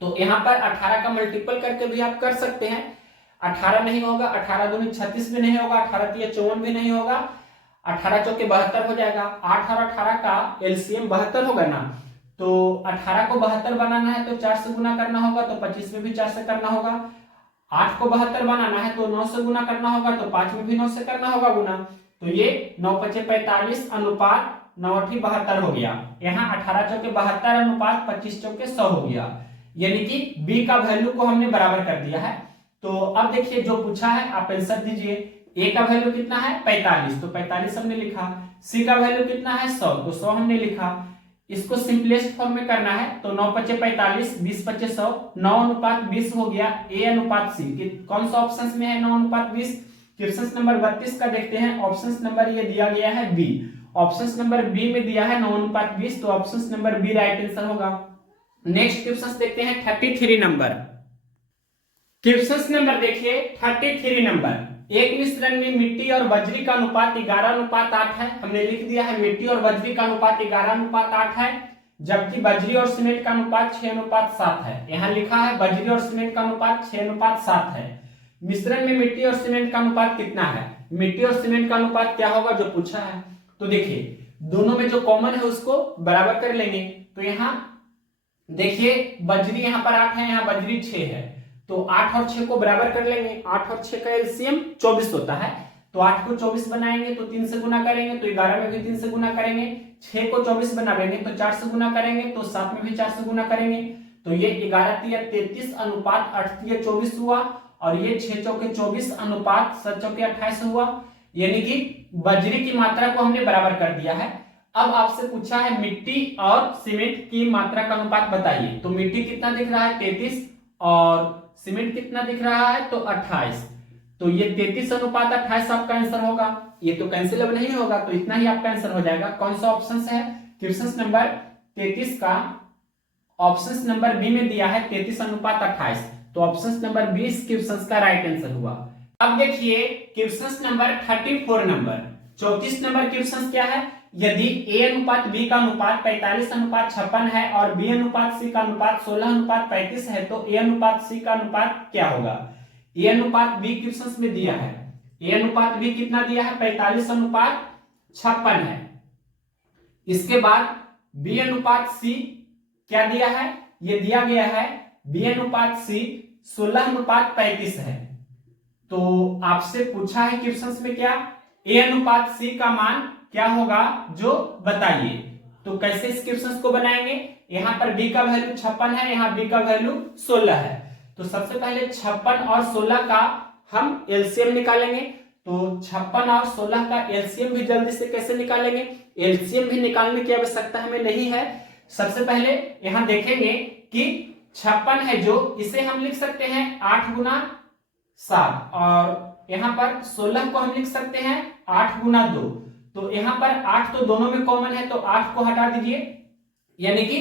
तो यहां पर 18 का मल्टीपल करके भी आप कर सकते हैं। 18 नहीं होगा, 18 दूनी 36 भी नहीं होगा, 18 तिया 54 भी नहीं होगा, 18 चौके 72 हो जाएगा। 8 और 18 का एलसीएम 72 होगा ना, तो 18 को 72 बनाना है तो 4 से गुना करना होगा, तो 25 में भी 4 से करना होगा। 8 को 72 बनाना है तो 9 से गुना करना होगा, तो 5 में भी 9 से करना होगा गुना। तो ये 9×5 = 45 अनुपात 9×8 = 72 हो गया। यहाँ 18 चौके 72 अनुपात 25 चौके 100 हो गया, यानी कि b का वैल्यू को हमने बराबर कर दिया है। तो अब देखिए जो पूछा है आप आंसर दीजिए। a का वैल्यू कितना है 45, तो 45 हमने लिखा। c का वैल्यू कितना है 100, तो 100 हमने लिखा। इसको सिंपलेस्ट फॉर्म में करना है तो 9×5 = 45, 20×5 = 100, 9:20 हो गया। a अनुपात c कौन सा ऑप्शन में है 9:20। क्वेश्चन नंबर 32 का देखते हैं, ऑप्शन नंबर ये दिया गया है बी। ऑप्शन नंबर बी में दिया है 9:20, तो option number B right answer होगा। नेक्स्ट क्वेश्चन देखते हैं 33 नंबर। क्वेश्चन नंबर देखिए 33 नंबर। एक मिश्रण में मिट्टी और बजरी का अनुपात 11:8 है। हमने लिख दिया है मिट्टी और बजरी का अनुपात 11:8 है, जबकि बजरी और सीमेंट का अनुपात 6:7 है। यहाँ लिखा है बजरी और सीमेंट का अनुपात 6:7 है। मिश्रण में मिट्टी और सीमेंट का अनुपात कितना है, मिट्टी और सीमेंट का अनुपात क्या होगा जो पूछा है। तो देखिए दोनों में जो कॉमन है उसको बराबर कर लेंगे। तो यहाँ देखिए बजरी यहाँ पर 8 है, यहाँ बजरी 6 है, तो 8 और 6 को बराबर कर लेंगे। 8 और 6 का एलसीएम 24 होता है, तो 8 को 24 बनाएंगे तो 3 से गुना करेंगे, तो 11 में भी 3 से गुना करेंगे। 6 को 24 बनाएंगे तो 4 से गुना करेंगे, तो 7 में भी 4 से गुना करेंगे। तो ये 11×3 = 33 अनुपात 8×3 = 24 हुआ, और ये 6 चौके 24 अनुपात 7 चौके 28 हुआ, यानी कि बजरी की मात्रा को हमने बराबर कर दिया है। अब आपसे पूछा है मिट्टी और सीमेंट की मात्रा का अनुपात बताइए। तो मिट्टी कितना दिख रहा है 33 और सीमेंट कितना दिख रहा है तो 28, तो ये 33:28 आपका आंसर होगा। ये तो कैंसिलेबल नहीं होगा, तो इतना ही आपका आंसर हो जाएगा। कौन सा ऑप्शन है, क्वेश्चन नंबर 33 का ऑप्शन नंबर बी में दिया है 33:28, तो ऑप्शन नंबर बी इस क्वेश्चन का राइट आंसर हुआ। अब देखिए question number 34 number. 34 number question क्या है, यदि a अनुपात b का अनुपात 45:56 है और b अनुपात c का अनुपात 16:35 है, तो a अनुपात c का अनुपात क्या होगा। a अनुपात b क्वेश्चन में दिया है, a अनुपात b कितना दिया है 45:56 है। इसके बाद बी अनुपात सी क्या दिया है, ये दिया गया है बी अनुपात सी 16:35 है। तो आपसे पूछा है क्वेश्चंस में क्या, ए अनुपात सी का मान क्या होगा जो बताइए। तो कैसे इस क्वेश्चंस को बनाएंगे, यहां पर बी का वैल्यू 56 है, यहां बी का वैल्यू 16 है। तो सबसे पहले 56 और 16 का हम एलसीएम निकालेंगे। तो 56 और 16 का एलसीएम भी जल्दी से कैसे निकालेंगे, एलसीएम भी निकालने की आवश्यकता हमें नहीं है। सबसे पहले यहां देखेंगे कि 56 है जो, इसे हम लिख सकते हैं 8 गुना 7, और यहां पर 16 को हम लिख सकते हैं 8 गुना 2। तो यहां पर 8 तो दोनों में कॉमन है, तो 8 को हटा दीजिए। यानी कि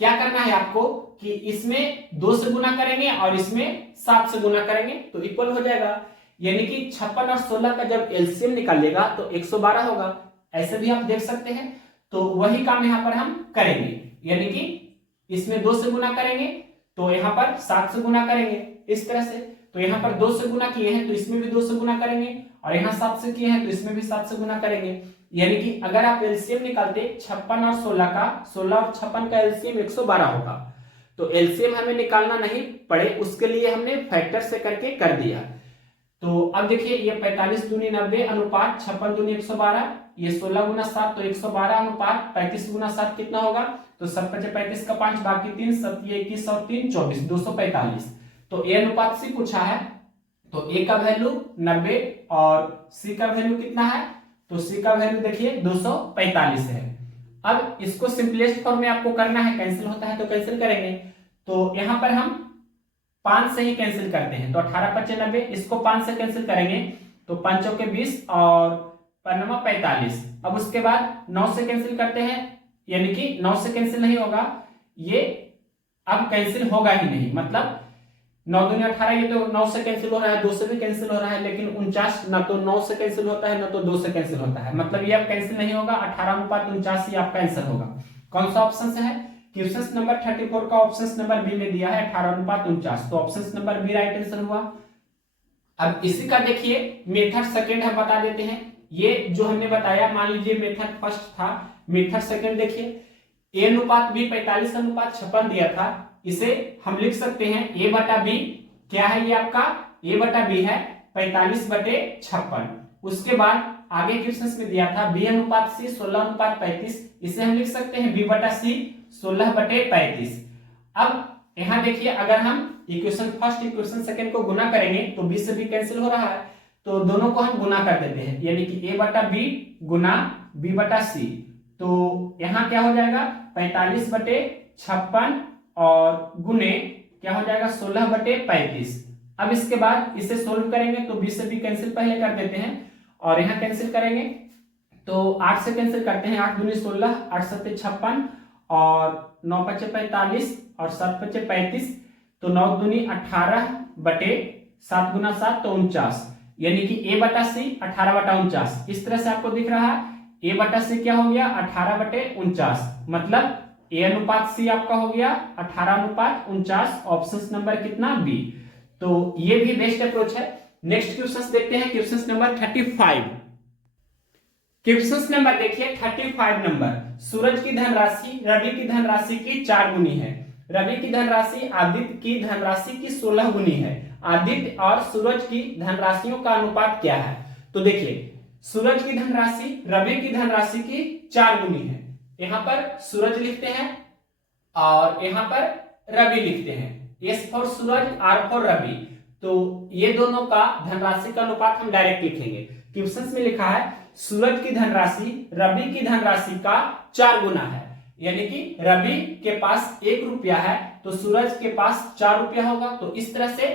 क्या करना है आपको कि इसमें 2 से गुना करेंगे और इसमें 7 से गुना करेंगे तो इक्वल हो जाएगा। यानी कि 56 और 16 का जब एलसीएम निकालिएगा तो 112 होगा। ऐसे भी आप देख सकते हैं। तो वही काम यहां पर हम करेंगे, यानी कि इसमें 2 से गुना करेंगे तो यहां पर 7 से गुना करेंगे, इस तरह से। तो यहां पर 2 से गुना किए हैं तो इसमें भी 2 से गुना करेंगे, और यहां 7 से किए हैं तो इसमें भी 7 से गुना करेंगे। यानी कि अगर आप एलसीएम निकालते 56 और 16 का, 16 और 56 का एलसीएम 112 होगा। तो एलसीएम हमें निकालना नहीं पड़े उसके लिए हमने फैक्टर से करके कर दिया। तो अब देखिए ये 45 दूनी 90 अनुपात 56 दूनी 112, ये 16 गुना 7 तो 112 अनुपात 35 गुना 7 कितना होगा, तो 7 5 35 का 5 बाकी 3 7 21 और 3 24 245। तो ए अनुपात सी पूछा है, तो ए का वैल्यू 90 और सी का वैल्यू कितना है, तो सी का वैल्यू देखिए 245 है। अब इसको सिंपलेस्ट फॉर्म में आपको करना है, कैंसिल होता है तो कैंसिल करेंगे। तो यहां पर हम 5 से ही कैंसिल करते हैं, तो 18 5 90, इसको 5 से कैंसिल करेंगे तो 5 चौके 20 और 5 45। अब उसके बाद 9 से कैंसिल करते हैं, यानी कि 9 से कैंसिल नहीं होगा, ये अब कैंसिल होगा ही नहीं, मतलब 9 दूनी 18, ये तो 9 से कैंसिल हो रहा है, 2 से भी कैंसिल हो रहा है, लेकिन 49 ना तो 9 से कैंसिल होता है ना तो 2 से कैंसिल होता है, मतलब ये अब कैंसिल नहीं होगा। 18 अनुपात 49 ये आपका आंसर होगा। कौन सा ऑप्शन से है, क्वेश्चन नंबर 34 का ऑप्शन नंबर बी में दिया है 18 अनुपात 49, तो option number B right answer हुआ। अब इसी का देखिए मेथड सेकंड हम बता देते हैं। ये जो हमने बताया, मान लीजिए मेथड फर्स्ट था, मेथड सेकंड देखिए ए अनुपात बी 45 अनुपात 56 दिया था, इसे हम लिख सकते हैं ए बटा बी, क्या है ये आपका ए बटा बी है 45 बटे 56। उसके बाद आगे क्वेश्चन में दिया था बी अनुपात सी 16 अनुपात 35, इसे हम लिख सकते हैं बी बटा सी 16 बटे 35। अब यहां देखिए अगर हम इक्वेशन फर्स्ट इक्वेशन सेकंड को गुना करेंगे तो बी से बी कैंसिल हो रहा है, तो दोनों को हम गुना कर देते हैं, यानी कि ए बटा बी गुना बी बटा सी। तो यहां क्या हो जाएगा 45 बटे 56 और गुने क्या हो जाएगा 16 बटे 35। अब इसके बाद इसे सोल्व करेंगे तो बी से बी कैंसिल पहले कर देते हैं, और यहां कैंसिल करेंगे तो 8 से कैंसिल करते हैं, 8 दूनी 16 8 7 56 और 9 5 45 और 7 5 35, तो 9 दूनी 18 बटे 7 गुना 7 तो 49, यानी कि ए बटा सी 18 बटा 49। इस तरह से आपको दिख रहा है ए बटा सी क्या हो गया 18 बटे 49, मतलब ए अनुपात सी आपका हो गया 18 अनुपात 49, ऑप्शन नंबर कितना बी। तो ये भी बेस्ट अप्रोच है। नेक्स्ट क्वेश्चन देखते हैं, क्वेश्चन नंबर 35। क्वेश्चन नंबर देखिए 35 नंबर, सूरज की धनराशि रवि की धनराशि की 4 गुनी है, रवि की धनराशि आदित्य की धनराशि की 16 गुनी है, आदित्य और सूरज की धनराशियों का अनुपात क्या है। तो देखिए सूरज की धनराशि रवि की धनराशि की 4 गुनी है, यहां पर सूरज लिखते हैं और यहां पर रवि लिखते हैं, S for Suraj R for Ravi. तो ये दोनों का धनराशि का अनुपात हम डायरेक्ट लिखेंगे। क्वेश्चन में लिखा है सूरज की धनराशि रवि की धनराशि का 4 गुना है, यानी कि रवि के पास 1 रुपया है तो सूरज के पास 4 रुपया होगा। तो इस तरह से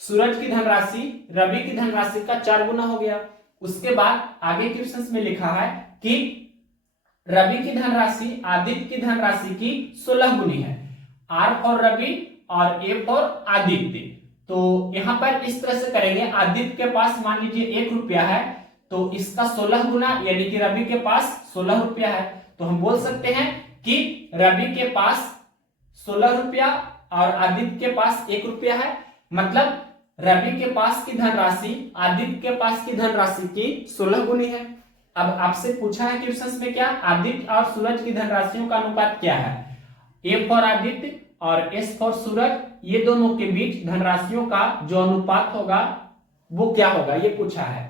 सूरज की धनराशि रवि की धनराशि का 4 गुना हो गया। उसके बाद आगे क्वेश्चन में लिखा है कि रवि की धनराशि आदित्य की धनराशि की 16 गुनी है, आर फॉर रवि और ए फॉर आदित्य। तो यहां पर इस तरह से करेंगे, आदित्य के पास मान लीजिए 1 रुपया है तो इसका 16 गुना, यानी कि रवि के पास 16 रुपया है, तो हम बोल सकते हैं कि रवि के पास 16 रुपया और आदित्य के पास 1 रुपया है, मतलब रवि के पास की धनराशि आदित्य के पास की धनराशि की 16 गुनी है। अब आपसे पूछा है क्वेश्चन में क्या, आदित्य और सूरज की धनराशियों का अनुपात क्या है। ए फॉर आदित्य और एस फॉर सूरज, ये दोनों के बीच धनराशियों का जो अनुपात होगा वो क्या होगा, ये पूछा है।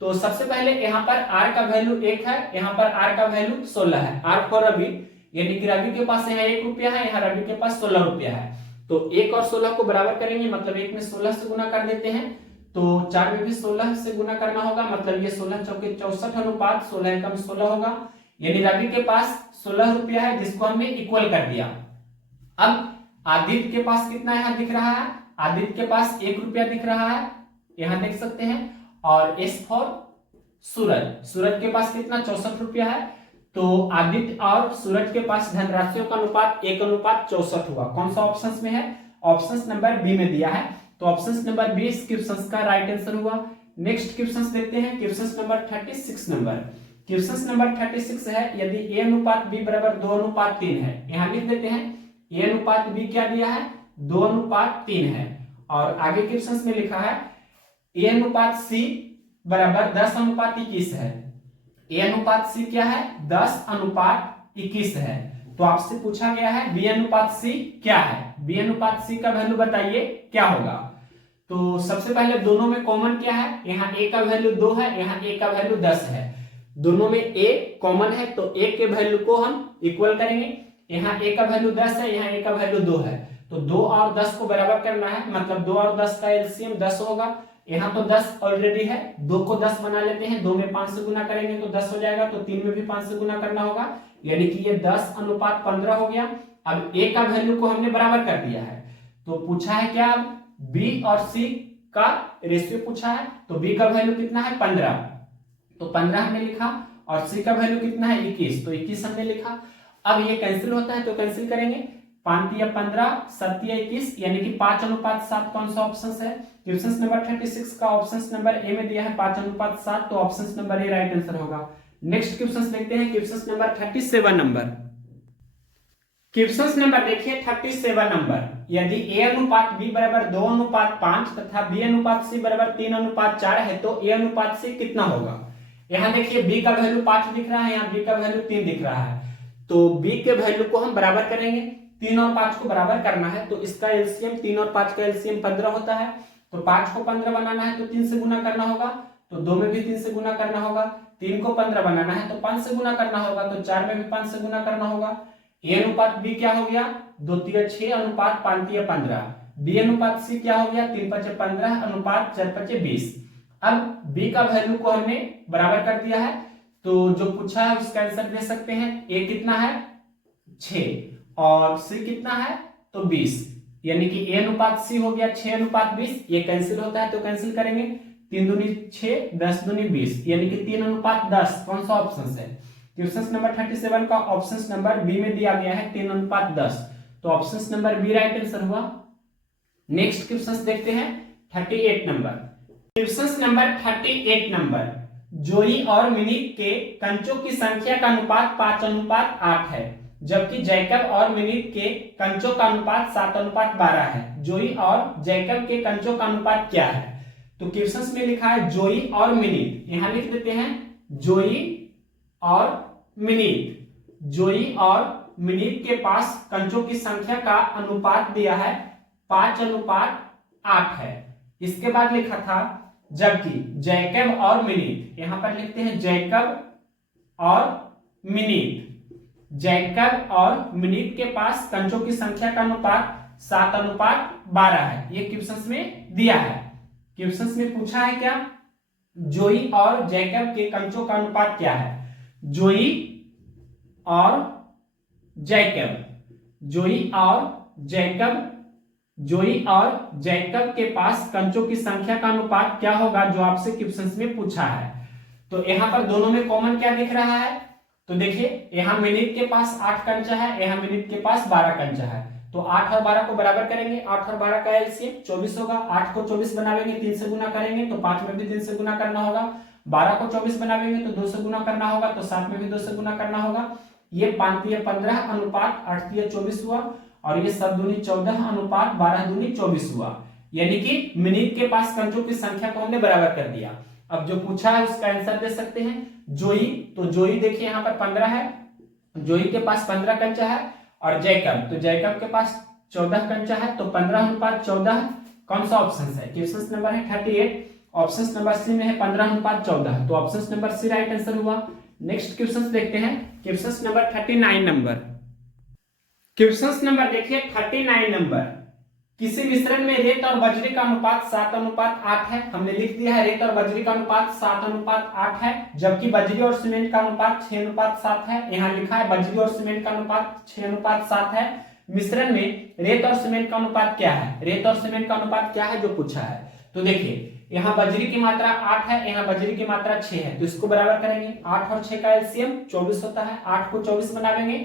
तो सबसे पहले यहाँ पर आर का वैल्यू 1 है, यहाँ पर आर का वैल्यू 16 है। आर फॉर रवि, यानी कि रवि के पास यहाँ 1 रुपया है, यहाँ रवि के पास 16 रुपया है। तो 1 और 16 को बराबर करेंगे, मतलब 1 में 16 से गुना कर देते हैं, तो 4 में भी 16 से गुना करना होगा, मतलब ये 16 चौके 64 अनुपात 16 कम 16 होगा, यानी रवि के पास 16 रुपया है, जिसको हमने इक्वल कर दिया। अब आदित्य के पास कितना यहाँ दिख रहा है, आदित्य के पास 1 रुपया दिख रहा है, यहाँ देख सकते हैं। और एस फॉर सूरज, सूरज के पास कितना 64 रुपया है, तो आदित्य और सूरज के पास धनराशियों का अनुपात 1:64 हुआ। कौन सा ऑप्शन में है, ऑप्शन नंबर बी में दिया है, तो ऑप्शन नंबर बी इस क्वेश्चन का राइट आंसर हुआ। नेक्स्ट क्वेश्चन देखते हैं, question number 36 number. Question number 36 है, यदि a अनुपात b बराबर 2:3 है, यहाँ लिख देते हैं a अनुपात b क्या दिया है, 2:3 है। और आगे क्वेश्चन में लिखा है a अनुपात c बराबर 10:21 है। a अनुपात c क्या है, 10:21 है। तो आपसे पूछा गया है b अनुपात c क्या है, b अनुपात c का वैल्यू बताइए क्या होगा। तो सबसे पहले दोनों में कॉमन क्या है, यहाँ a का वैल्यू 2 है, यहाँ a का वैल्यू 10 है। दोनों में a कॉमन है, तो a के वैल्यू को हम इक्वल करेंगे। यहाँ a का वैल्यू 10 है, यहाँ a का वैल्यू 2 है, तो 2 और 10 को बराबर करना है, मतलब 2 और 10 का एलसीएम 10 होगा। यहाँ तो 10 ऑलरेडी है, 2 को 10 बना लेते हैं, 2 में 5 से गुना करेंगे तो 10 हो जाएगा, तो 3 में भी 5 से गुना करना होगा, यानी कि ये 10:15 हो गया। अब a का वैल्यू को हमने बराबर कर दिया है, तो पूछा है क्या, b और c का रेशियो पूछा है, तो b का वैल्यू कितना है 15, तो 15 हमने लिखा, और c का वैल्यू कितना है 21, तो 21 हमने लिखा। अब ये कैंसिल होता है, तो कैंसिल करेंगे, 5 या 15 7 या 21, यानी कि 5:7 कौन सा ऑप्शन है। क्वेश्चन नंबर 36 का ऑप्शन नंबर ए में दिया है 5:7, तो option number A right answer होगा। नेक्स्ट क्वेश्चन देखते हैं, question number 37 number. Question number देखिए 37 नंबर, यदि a अनुपात b बराबर 2:5 तथा b अनुपात c बराबर 3:4 है, तो a अनुपात c कितना होगा। यहाँ देखिए b का वैल्यू 5 दिख रहा है, यहाँ b का वैल्यू 3 दिख रहा है, तो b के वैल्यू को हम बराबर करेंगे, 3 और 5 को बराबर करना है, तो इसका एलसीएम 3 और 5 का एलसीएम 15 होता है, तो 5 को 15 बनाना है तो 3 से गुना करना होगा, तो 2 में भी 3 से गुना करना होगा, 3 को 15 बनाना है तो 5 से गुना करना होगा, तो 4 में भी 5 से गुना करना होगा। a अनुपात b क्या हो गया, 2 6 अनुपात 5 15, b अनुपात c क्या हो गया, 3 5 15 अनुपात 4 5 20। अब b का वैल्यू को हमने बराबर कर दिया है, तो जो पूछा है उसका आंसर दे सकते हैं। a कितना है 6 और c कितना है तो 20, यानी कि a अनुपात c हो गया 6:20, ये कैंसिल होता है तो कैंसिल करेंगे, 3 दूनी 6 10 दूनी 20, यानी कि 3:10 कौन सा ऑप्शन है। क्वेश्चन नंबर 37 का ऑप्शन नंबर बी में दिया गया है 3:10, तो option number B right answer हुआ। नेक्स्ट क्वेश्चन देखते हैं 38 नंबर। क्वेश्चन नंबर 38 नंबर, जोई और मिनिक के कंचों की संख्या का अनुपात 5:8 है, जबकि जैकब और मिनिक के कंचों का अनुपात 7:12 है। जोई और जैकब के कंचों का अनुपात क्या है। तो क्वेश्चन में लिखा है जोई और मिनिक, यहां लिख देते हैं जोई और मिनिक। जोई और मिनिक के पास कंचों की संख्या का अनुपात दिया है 5:8 है। इसके बाद लिखा था जबकि जैकब और मिनिक, यहां पर लिखते हैं जैकब और मिनिक। जैकब और मिनिक के पास कंचों की संख्या का अनुपात 7:12 है, ये क्वेश्चन में दिया है। क्वेश्चन में पूछा है क्या, जोई और जैकब के कंचों का अनुपात क्या है। जोई और जैकब, जोई और जैकब, जोई और जैकब के पास कंचों की संख्या का अनुपात क्या होगा, जो आपसे क्वेश्चन में पूछा है। तो यहाँ पर दोनों में कॉमन क्या दिख रहा है, तो देखिए यहाँ मिनिक के पास 8 कंचा है, यहाँ मिनिक के पास 12 कंचा है, तो 8 और 12 को बराबर करेंगे, 8 और 12 का एलसीएम 24 होगा। 8 को 24 बनावेंगे 3 से गुना करेंगे तो 5 में भी 3 से गुना करना होगा। 12 को 24 बनावेंगे तो 2 से गुना करना होगा, तो 7 में भी 2 से गुना करना होगा। ये 5 या 15 अनुपात 8 या 24 हुआ, और ये 7 दूनी 14 अनुपात 12 दूनी 24 हुआ, यानी कि मिनिक के पास कंचों की संख्या को हमने बराबर कर दिया। अब जो पूछा है उसका आंसर दे सकते हैं। जोई, तो जोई देखिए यहाँ पर 15 है, जोई के पास 15 कंचा है। और जैकब, तो जैकब के पास 14 कंचा है, तो 15:14 कौन सा ऑप्शन है? क्वेश्चन नंबर है 38, ऑप्शन नंबर सी में है 15:14, तो option number C right answer हुआ। नेक्स्ट क्वेश्चन देखते हैं, question number 39 number. Question number देखिए 39 नंबर। किसी मिश्रण में रेत और बजरी का अनुपात 7:8 है। हमने लिख दिया है रेत और बजरी का अनुपात 7:8 है, जबकि बजरी और सीमेंट का अनुपात 6:7 है। यहाँ लिखा है बजरी और सीमेंट का अनुपात 6:7 है। मिश्रण में रेत और सीमेंट का अनुपात क्या है? रेत और सीमेंट का अनुपात क्या है जो पूछा है? तो देखिए यहाँ बजरी की मात्रा 8 है, यहाँ बजरी की मात्रा 6 है, तो इसको बराबर करेंगे। 8 और 6 का एलसीएम 24 होता है। 8 को 24 बनावेंगे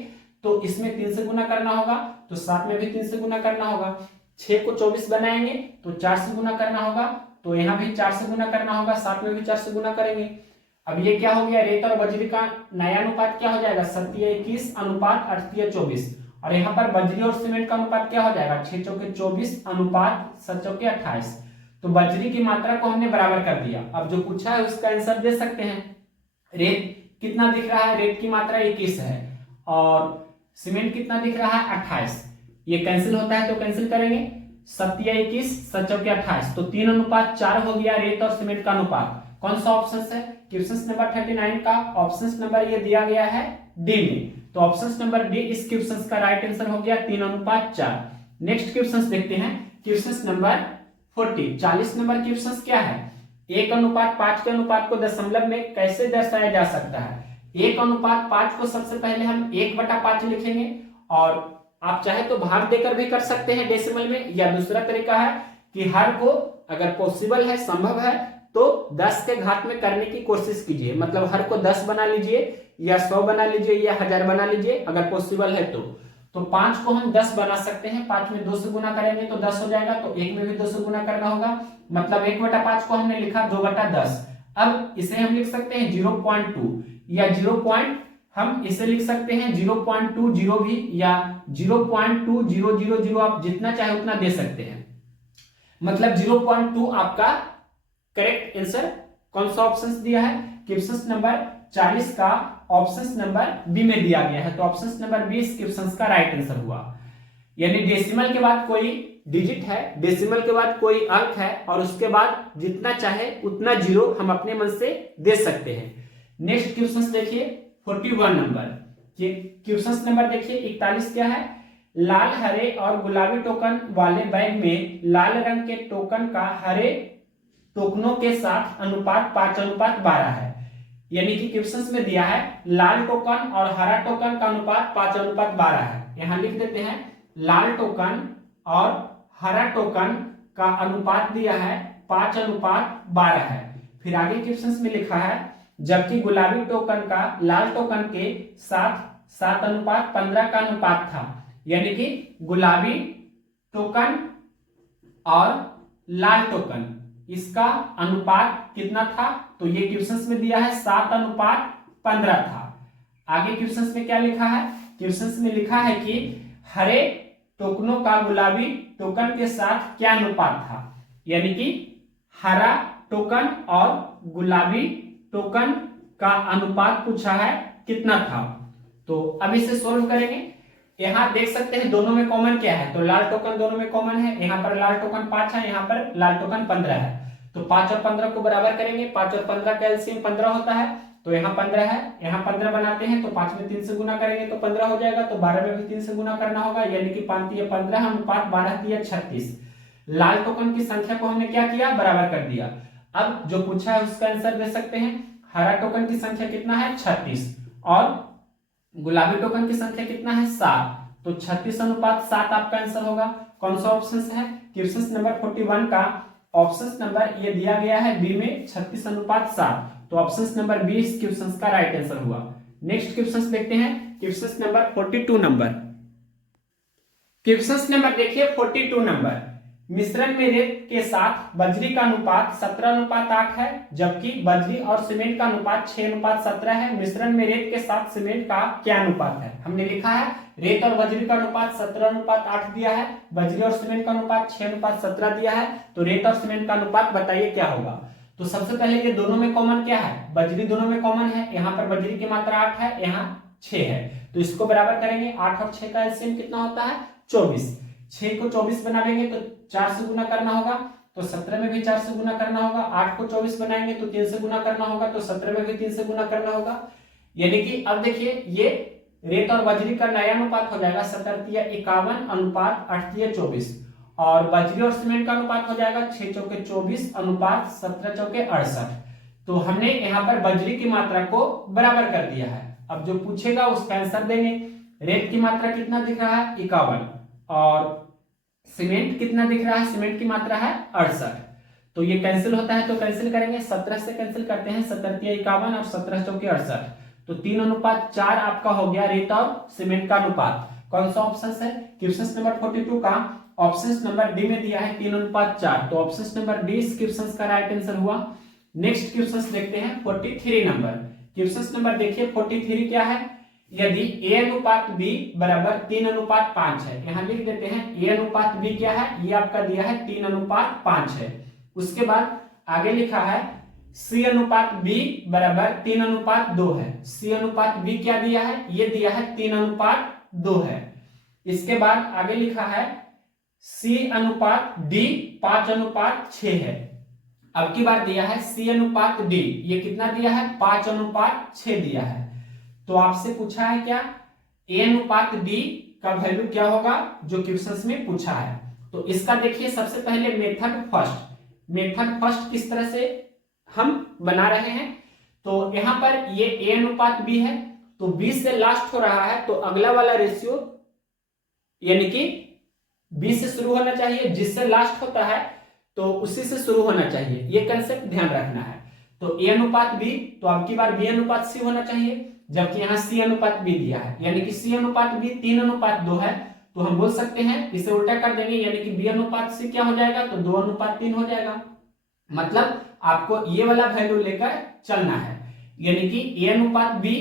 तो इसमें 3 से गुना करना होगा, तो 7 में भी 3 से गुना करना होगा। 6 को 24 बनाएंगे तो 4 से गुना करना होगा, तो यहाँ भी 4 से गुना करना होगा। 7 में भी 4 से गुना करेंगे। अब ये क्या हो गया? रेत और बजरी का नया अनुपात क्या हो जाएगा? 7:21 अनुपात 8:24। और यहाँ पर बजरी और सीमेंट का अनुपात क्या हो जाएगा? 6 चौके 24 अनुपात 7 चौके 28। तो बजरी की मात्रा को हमने बराबर कर दिया। अब जो पूछा है उसका आंसर दे सकते हैं। रेत कितना दिख रहा है? रेत की मात्रा 21 है और सीमेंट कितना दिख रहा है? 28। ये कैंसिल होता है तो कैंसिल करेंगे। 7:21 7 चौके 28, तो 3:4 हो गया रेत और सीमेंट का अनुपात। कौन सा ऑप्शन है? क्वेश्चन नंबर 39 का ऑप्शन नंबर ये दिया गया है डी में, तो ऑप्शन नंबर डी इस क्वेश्चन का राइट आंसर हो गया 3:4। नेक्स्ट क्वेश्चन देखते हैं, क्वेश्चन नंबर 40 नंबर क्वेश्चन क्या है? 1:5 के अनुपात को दशमलव में कैसे दर्शाया जा सकता है? 1:5 को सबसे पहले हम 1/5 लिखेंगे, और आप चाहे तो भाग देकर भी कर सकते हैं डेसिमल में, या दूसरा तरीका है कि हर को अगर पॉसिबल है, संभव है, तो 10 के घात में करने की कोशिश कीजिए। मतलब हर को 10 बना लीजिए, या 100 बना लीजिए, या 1000 बना लीजिए अगर पॉसिबल है तो 5 को हम 10 बना सकते हैं। 5 में 2 से गुना करेंगे तो 10 हो जाएगा, तो 1 में भी 2 से गुना करना होगा। मतलब 1/5 को हमने लिखा 2/10। अब इसे हम लिख सकते हैं 0.2, या हम इसे लिख सकते हैं 0.20 भी, या 0.2000, आप जितना चाहे उतना दे सकते हैं। मतलब 0.2 आपका करेक्ट आंसर। कौन सा ऑप्शन दिया है? क्वेश्चन नंबर 40 का ऑप्शन नंबर बी में दिया गया है, तो ऑप्शन नंबर बी इस क्वेश्चन का राइट आंसर हुआ। यानी डेसिमल के बाद कोई डिजिट है, डेसिमल के बाद कोई अंक है, और उसके बाद जितना चाहे उतना जीरो हम अपने मन से दे सकते हैं। नेक्स्ट क्वेश्चन देखिए 41 नंबर। क्वेश्चन नंबर देखिए 41 क्या है? लाल, हरे और गुलाबी टोकन वाले बैग में लाल रंग के टोकन का हरे टोकनों के साथ अनुपात 5:12 है। यानी कि क्वेश्चन में दिया है लाल टोकन और हरा टोकन का अनुपात 5:12 है। यहां लिख देते हैं लाल टोकन और हरा टोकन का अनुपात दिया है 5:12 है। फिर आगे क्वेश्चन में लिखा है जबकि गुलाबी टोकन का लाल टोकन के साथ 7:15 का अनुपात था। यानी कि गुलाबी टोकन और लाल टोकन इसका अनुपात कितना था? तो ये क्वेश्चन में दिया है 7:15 था। आगे क्वेश्चन में क्या लिखा है? क्वेश्चन में लिखा है कि हरे टोकनों का गुलाबी टोकन के साथ क्या अनुपात था? यानी कि हरा टोकन और गुलाबी टोकन का अनुपात पूछा है कितना था। तो अब इसे सोल्व करेंगे। यहाँ देख सकते हैं दोनों में कॉमन क्या है, तो लाल टोकन दोनों में कॉमन है। यहाँ पर लाल टोकन 5 है, यहाँ पर लाल टोकन 15 है, तो 5 और 15 को बराबर करेंगे। 5 और 15 का एलसीएम 15 होता है, तो यहाँ 15 है, यहाँ 15 बनाते हैं, तो 5 में 3 से गुना करेंगे तो 15 हो जाएगा, तो 12 में भी 3 से गुना करना होगा। यानी कि 5×3 = 15 अनुपात 12×3 = 36। लाल टोकन की संख्या को हमने क्या किया? बराबर कर दिया। अब जो पूछा है उसका आंसर दे सकते हैं। हरा टोकन की संख्या कितना है? 36, और गुलाबी टोकन की संख्या कितना है? 7, तो 36:7 आपका आंसर होगा। कौन सा ऑप्शन है? क्वेश्चन नंबर 41 का ऑप्शन नंबर ये दिया गया है बी में 36:7, तो ऑप्शन नंबर बी इस क्वेश्चन का राइट आंसर हुआ। नेक्स्ट क्वेश्चन देखते हैं, question number 42 number. Question number देखिए 42 नंबर। मिश्रण में रेत के साथ बजरी का अनुपात 17:8 है, जबकि बजरी और सीमेंट का अनुपात 6:17 है। मिश्रण में रेत के साथ सीमेंट का क्या अनुपात है? हमने लिखा है रेत और बजरी का अनुपात 17:8 दिया है, बजरी और सीमेंट का अनुपात 6:17 दिया है, तो रेत और सीमेंट का अनुपात बताइए क्या होगा? तो सबसे पहले ये दोनों में कॉमन क्या है, बजरी दोनों में कॉमन है। यहाँ पर बजरी की मात्रा 8 है, यहाँ 6 है, तो इसको बराबर करेंगे। 8 और 6 का एलसीएम कितना होता है 24। 6 को 24 बनाएंगे तो 4 से गुना करना होगा, तो 17 में भी 4 से गुना करना होगा। 8 को 24 बनाएंगे तो 3 से गुना करना होगा, तो 17 में भी 3 से गुना करना होगा। यानी कि अब देखिए ये रेत और बजरी का नया अनुपात हो जाएगा 17 51 अनुपात 8 24, और बजरी और सीमेंट का अनुपात हो जाएगा 6 चौके 24 अनुपात 17 चौके 68। तो हमने यहाँ पर बजरी की मात्रा को बराबर कर दिया है। अब जो पूछेगा उसका आंसर देंगे। रेत की मात्रा कितना दिख रहा है 51, और सीमेंट कितना दिख रहा है, सीमेंट की मात्रा है 68। तो ये कैंसिल होता है, तो कैंसिल करेंगे। 17 से कैंसिल करते हैं, 17 51 और 17 चौके 68, तो 3:4 आपका हो गया रेत और सीमेंट का अनुपात। कौन सा ऑप्शन है, क्वेश्चन नंबर 42 का ऑप्शन नंबर डी में दिया है 3:4, तो ऑप्शन नंबर डी इस क्वेश्चन का राइट आंसर हुआ। नेक्स्ट क्वेश्चन देखते हैं 43 नंबर। क्वेश्चन नंबर देखिए 43 क्या है, यदि a अनुपात b बराबर 3:5 है, यहां लिख देते हैं a अनुपात b क्या है, ये आपका दिया है 3:5 है। उसके बाद आगे लिखा है c अनुपात b बराबर 3:2 है। c अनुपात b क्या दिया है, ये दिया है 3:2 है। इसके बाद आगे लिखा है c अनुपात d 5:6 है। अब की बार दिया है c अनुपात d, ये कितना दिया है 5:6 दिया है। तो आपसे पूछा है क्या, a अनुपात d का वैल्यू क्या होगा, जो क्वेश्चन में पूछा है। तो इसका देखिए सबसे पहले मेथड फर्स्ट किस तरह से हम बना रहे हैं। तो यहां पर ये a अनुपात b है, तो 20 से लास्ट हो रहा है, तो अगला वाला रेशियो यानी कि 20 से शुरू होना चाहिए, जिससे लास्ट होता है तो उसी से शुरू होना चाहिए, ये कंसेप्ट ध्यान रखना है। तो a अनुपात b, तो अब की बार b अनुपात c होना चाहिए, जबकि यहाँ c अनुपात b दिया है, यानी कि c अनुपात b 3:2 है, तो हम बोल सकते हैं इसे उल्टा कर देंगे, यानी कि b अनुपात c क्या हो जाएगा, तो 2:3 हो जाएगा। मतलब आपको ये वाला वैल्यू लेकर चलना है, यानी कि a अनुपात b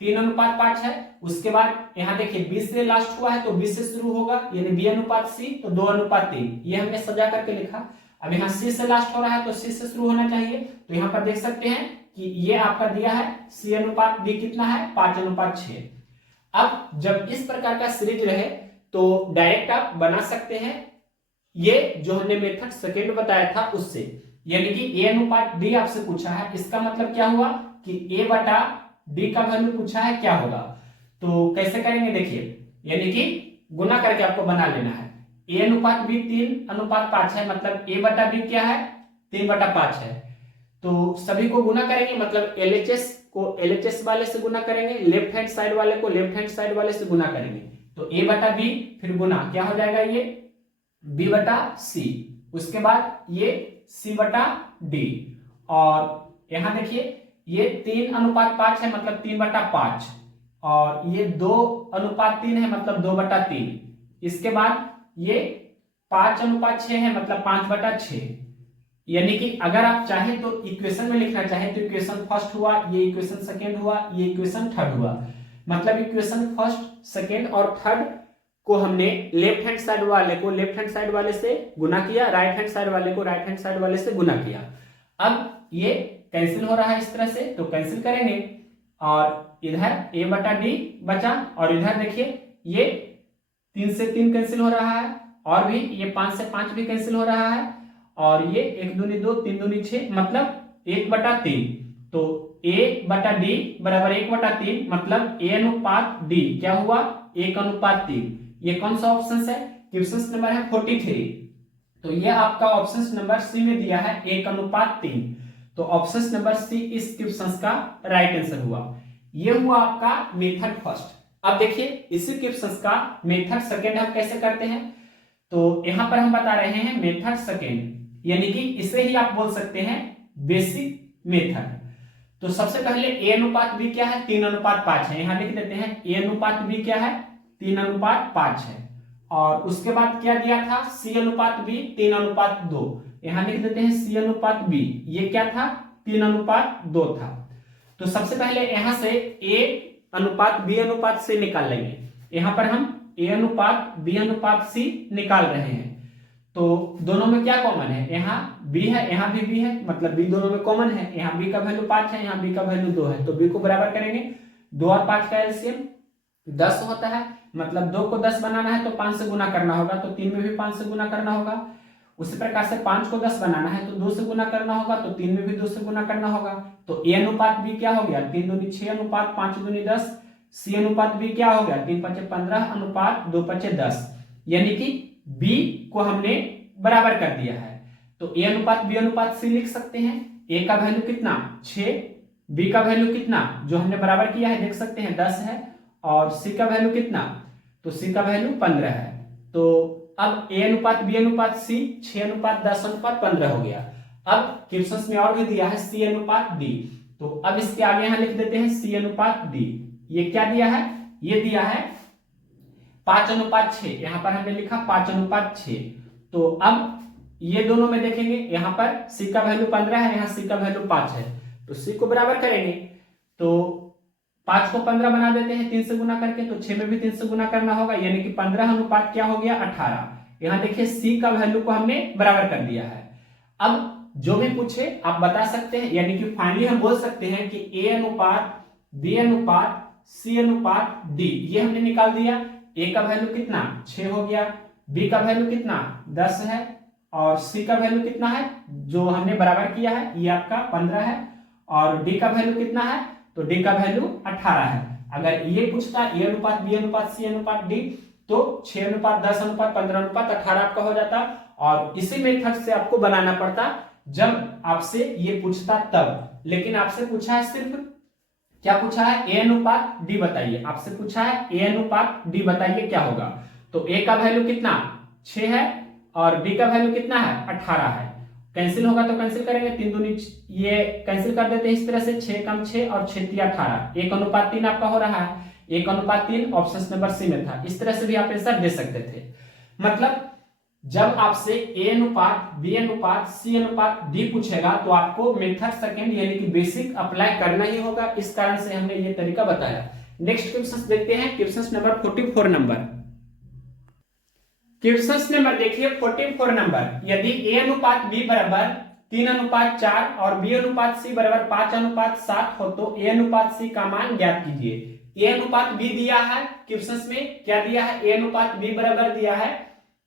3:5 है। उसके बाद यहाँ देखिए 20 से लास्ट हुआ है, तो 20 से शुरू होगा, यानी b अनुपात c, तो 2:3, ये हमने सजा करके लिखा। अब यहाँ c से लास्ट हो रहा है, तो c से शुरू होना चाहिए। तो यहाँ पर देख सकते हैं कि ये आपका दिया है c अनुपात b कितना है 5:6। अब जब इस प्रकार का सीरीज रहे तो डायरेक्ट आप बना सकते हैं, ये जो हमने मेथड सेकेंड बताया था उससे, यानी कि a अनुपात d आपसे पूछा है, इसका मतलब क्या हुआ कि a बटा d का वैल्यू पूछा है क्या होगा। तो कैसे करेंगे देखिए, यानी कि गुना करके आपको बना लेना है। a अनुपात b 3:5 है, मतलब a बटा b क्या है 3/5 है। तो सभी को गुना करेंगे, मतलब LHS को LHS वाले से गुना करेंगे, लेफ्ट हैंड साइड वाले को लेफ्ट हैंड साइड वाले से गुना करेंगे। तो a बटा b फिर गुना क्या हो जाएगा, ये b बटा c, उसके बाद ये c बटा d, और यहां देखिए ये 3:5 है, मतलब 3/5, और ये 2:3 है, मतलब 2/3। इसके बाद ये 5:6 है, मतलब 5/6। यानी कि अगर आप चाहें तो इक्वेशन में लिखना चाहें तो इक्वेशन फर्स्ट हुआ, ये इक्वेशन सेकेंड हुआ, ये इक्वेशन थर्ड हुआ। मतलब इक्वेशन फर्स्ट सेकेंड और थर्ड को हमने लेफ्ट हैंड साइड वाले को लेफ्ट हैंड साइड वाले से गुना किया, राइट हैंड साइड वाले को राइट हैंड साइड वाले से गुना किया। अब ये कैंसिल हो रहा है इस तरह से, तो कैंसिल करेंगे, और इधर a बटा d बचा, और इधर देखिए ये 3 से 3 कैंसिल हो रहा है, और भी ये 5 से 5 भी कैंसिल हो रहा है, और ये 1 दूनी 2 3 दूनी 6, मतलब 1/3। तो a बटा d बराबर 1/3, मतलब a अनुपात d क्या हुआ 1:3। ये कौन सा ऑप्शन है, क्वेश्चन नंबर है 43। तो ये आपका ऑप्शन नंबर सी में दिया है 1:3, तो ऑप्शन नंबर सी इस क्वेश्चन का राइट आंसर हुआ। ये हुआ आपका मेथड फर्स्ट। अब देखिए इसी क्वेश्चन का मेथड सेकेंड हम कैसे करते हैं। तो यहां पर हम बता रहे हैं मेथड सेकेंड, यानी कि इसे ही आप बोल सकते हैं बेसिक मेथड। तो सबसे पहले a अनुपात b क्या है 3:5 है, यहां लिख देते हैं a अनुपात b क्या है 3:5 है, और उसके बाद क्या दिया था c अनुपात b 3:2, यहां लिख देते हैं c अनुपात b, ये क्या था 3:2 था। तो सबसे पहले यहां से a अनुपात b अनुपात c निकाल लेंगे। यहां पर हम a अनुपात b अनुपात c निकाल रहे हैं, तो दोनों में क्या कॉमन है, यहाँ b है, यहाँ भी b है, मतलब b दोनों में कॉमन है। यहाँ b का वैल्यू 5 है, यहाँ b का वैल्यू 2 है, तो b को बराबर करेंगे। 2 और 5 का एलसीएम 10 होता है, मतलब 2 को 10 बनाना है तो 5 से गुना करना होगा, तो 3 में भी 5 से गुना करना होगा। उसी प्रकार से 5 को 10 बनाना है तो 2 से गुना करना होगा, तो 3 में भी 2 से गुना करना होगा। तो a अनुपात b क्या हो गया, 3 दूनी 6 अनुपात 5 दूनी 10। c अनुपात b क्या हो गया, 3 5 15 अनुपात 2 5 10, यानी कि b को हमने बराबर कर दिया है। तो a अनुपात b अनुपात c लिख सकते हैं। a का वैल्यू कितना 6, b का वैल्यू कितना जो हमने बराबर किया है देख सकते हैं 10 है, और c का वैल्यू कितना, तो c का वैल्यू 15 है। तो अब a अनुपात b अनुपात c 6 अनुपात 10 अनुपात 15 हो गया। अब क्वेश्चन में और भी दिया है c अनुपात d, तो अब इसके आगे यहां लिख देते हैं c अनुपात d। ये क्या दिया है, ये दिया है 5 अनुपात 6, यहां पर हमने लिखा 5 अनुपात 6। तो अब ये दोनों में देखेंगे, यहां पर c का वैल्यू 15 है, यहाँ c का वैल्यू 5 है, तो c को बराबर करेंगे। तो 5 को 15 बना देते हैं 3 से गुना करके, तो 6 में भी 3 से गुना करना होगा, यानी कि 15 अनुपात क्या हो गया 18। यहाँ देखिए c का वैल्यू को हमने बराबर कर दिया है। अब जो भी पूछे आप बता सकते हैं, यानी कि फाइनली हम बोल सकते हैं कि a अनुपात b अनुपात c अनुपात d ये हमने निकाल दिया। a का वैल्यू कितना 6 हो गया, b का वैल्यू कितना 10 है, और c का वैल्यू कितना है जो हमने बराबर किया है ये आपका 15 है, और d का वैल्यू कितना है, तो d का वैल्यू 18 है। अगर ये पूछता a अनुपात b अनुपात c अनुपात d तो 6 अनुपात 10 अनुपात 15 अनुपात 18 आपका हो जाता, और इसी मेथड से आपको बनाना पड़ता जब आपसे ये पूछता तब। लेकिन आपसे पूछा है सिर्फ क्या पूछा है, a अनुपात d बताइए, आपसे पूछा है a अनुपात d बताइए क्या होगा। तो a का वैल्यू कितना 6 है और d का वैल्यू कितना है 18 है। कैंसिल होगा तो कैंसिल करेंगे, 3 दूनी ये कैंसिल कर देते हैं इस तरह से, 6 कम 6 और 6 3 18, 1 अनुपात 3 आपका हो रहा है। 1 अनुपात 3 ऑप्शन नंबर सी में था। इस तरह से भी आप आंसर दे सकते थे। मतलब जब आपसे a अनुपात b अनुपात c अनुपात d पूछेगा तो आपको मेथड सेकंड यानी कि बेसिक अप्लाई करना ही होगा, इस कारण से हमने ये तरीका बताया। नेक्स्ट क्वेश्चन देखते हैं, question number 44 number. Question number देखिए 44 नंबर, यदि a अनुपात b बराबर 3 अनुपात 4 और b अनुपात c बराबर 5 अनुपात 7 हो तो a अनुपात c का मान ज्ञात कीजिए। a अनुपात b दिया है क्वेश्चन में, क्या दिया है, a अनुपात b बराबर दिया है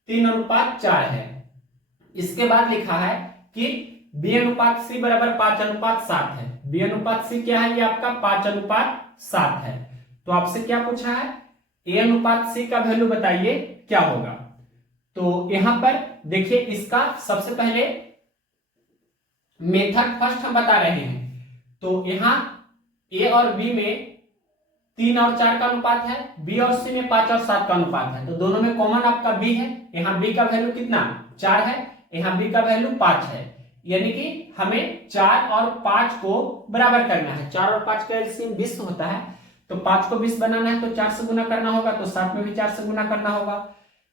3 अनुपात 4 है। इसके बाद लिखा है कि b अनुपात c बराबर 5 अनुपात 7 है। b अनुपात c क्या है, ये आपका 5 अनुपात 7 है। तो आपसे क्या पूछा है, a अनुपात c का वैल्यू बताइए क्या होगा। तो यहां पर देखिए इसका सबसे पहले मेथड फर्स्ट हम बता रहे हैं। तो यहां a और b में 3 और 4 का अनुपात है, b और c में 5 और 7 का अनुपात है, तो दोनों में कॉमन आपका b है। यहाँ b का वैल्यू कितना 4 है, यहाँ b का वैल्यू 5 है, यानी कि हमें 4 और 5 को बराबर करना है। 4 और 5 का एलसीएम 20 होता है, तो 5 को 20 बनाना है तो 4 से गुना करना होगा, तो 7 में भी 4 से गुना करना होगा।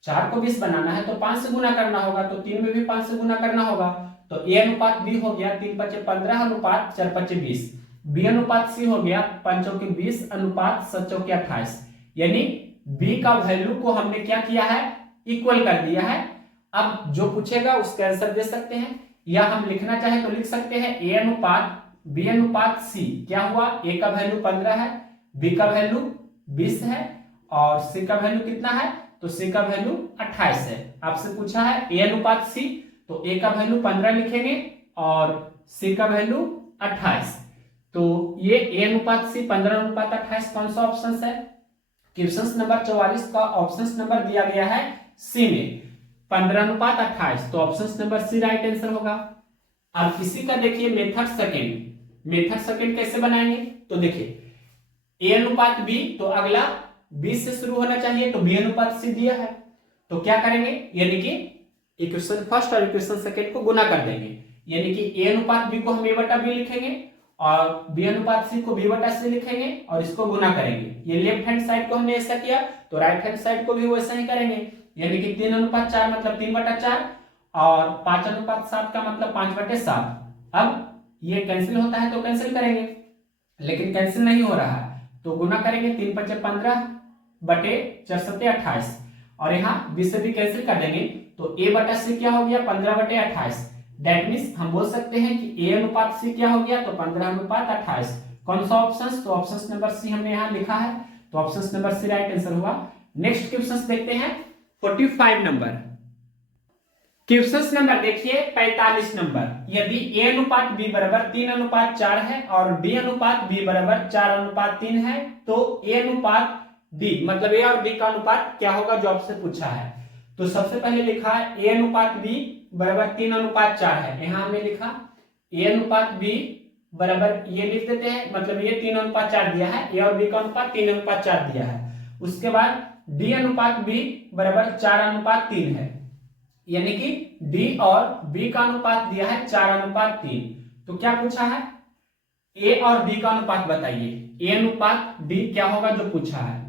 4 को 20 बनाना है तो 5 से गुना करना होगा, तो 3 में भी 5 से गुना करना होगा। तो a अनुपात b हो गया 3 5 15 अनुपात 4 5 20। b अनुपात c हो गया 5 चौके 20 अनुपात 7 चौके 28, यानी b का वैल्यू को हमने क्या किया है, इक्वल कर दिया है। अब जो पूछेगा उसका आंसर दे सकते हैं, या हम लिखना चाहे तो लिख सकते हैं a अनुपात b अनुपात c क्या हुआ, a का वैल्यू 15 है, b का वैल्यू 20 है, और c का वैल्यू कितना है, तो c का वैल्यू 28 है। आपसे पूछा है a अनुपात c, तो a का वैल्यू 15 लिखेंगे और c का वैल्यू 28। तो ये a अनुपात c 15 अनुपात 28 कौन सा ऑप्शन है, क्वेश्चन नंबर 44 का ऑप्शन नंबर दिया गया है सी में 15 अनुपात 28, तो option number C right answer होगा। अब इसी का देखिए मेथड सेकंड, मेथड सेकंड कैसे बनाएंगे, तो देखिए a अनुपात b, तो अगला b से शुरू होना चाहिए, तो b अनुपात c दिया है, तो क्या करेंगे, यानी कि इक्वेशन फर्स्ट और इक्वेशन सेकंड को गुना कर देंगे, यानी कि a अनुपात b को हम a बटा b लिखेंगे और b अनुपात c को b बटा c लिखेंगे और इसको गुना करेंगे। ये लेफ्ट हैंड साइड को हमने ऐसा किया, तो राइट हैंड साइड को भी वैसा ही करेंगे, यानी कि 3 अनुपात 4 मतलब 3 बटा 4 और 5 अनुपात 7 का मतलब 5 बटे 7। अब ये कैंसिल होता है तो कैंसिल करेंगे, लेकिन कैंसिल नहीं हो रहा है तो गुना करेंगे, 3 5 15 बटे 4 7 28, और यहाँ b से भी कैंसिल कर देंगे, तो a बटा c क्या हो गया 15 बटे 28, दैट मीन्स हम बोल सकते हैं कि A अनुपात C क्या हो गया, तो 15:28। कौन सा ऑप्शन, तो ऑप्शन नंबर सी हमने यहाँ लिखा है, तो option number C right answer हुआ। नेक्स्ट क्वेश्चन देखते हैं 45 नंबर। क्वेश्चन नंबर देखिए 45 नंबर। यदि A अनुपात B बराबर 3:4 है और B अनुपात B बराबर 4:3 है, तो A अनुपात D मतलब A और B का अनुपात क्या होगा, जो आपसे पूछा है। तो सबसे पहले लिखा है A अनुपात B बराबर 3:4 है, यहाँ हमने लिखा A अनुपात B बराबर, ये लिख देते हैं, मतलब ये 3:4 दिया है, A और B का अनुपात 3:4 दिया है। उसके बाद D अनुपात B बराबर 4:3 है, यानी कि D और B का अनुपात दिया है 4:3। तो क्या पूछा है, A और B का अनुपात बताइए, A अनुपात D क्या होगा जो पूछा है।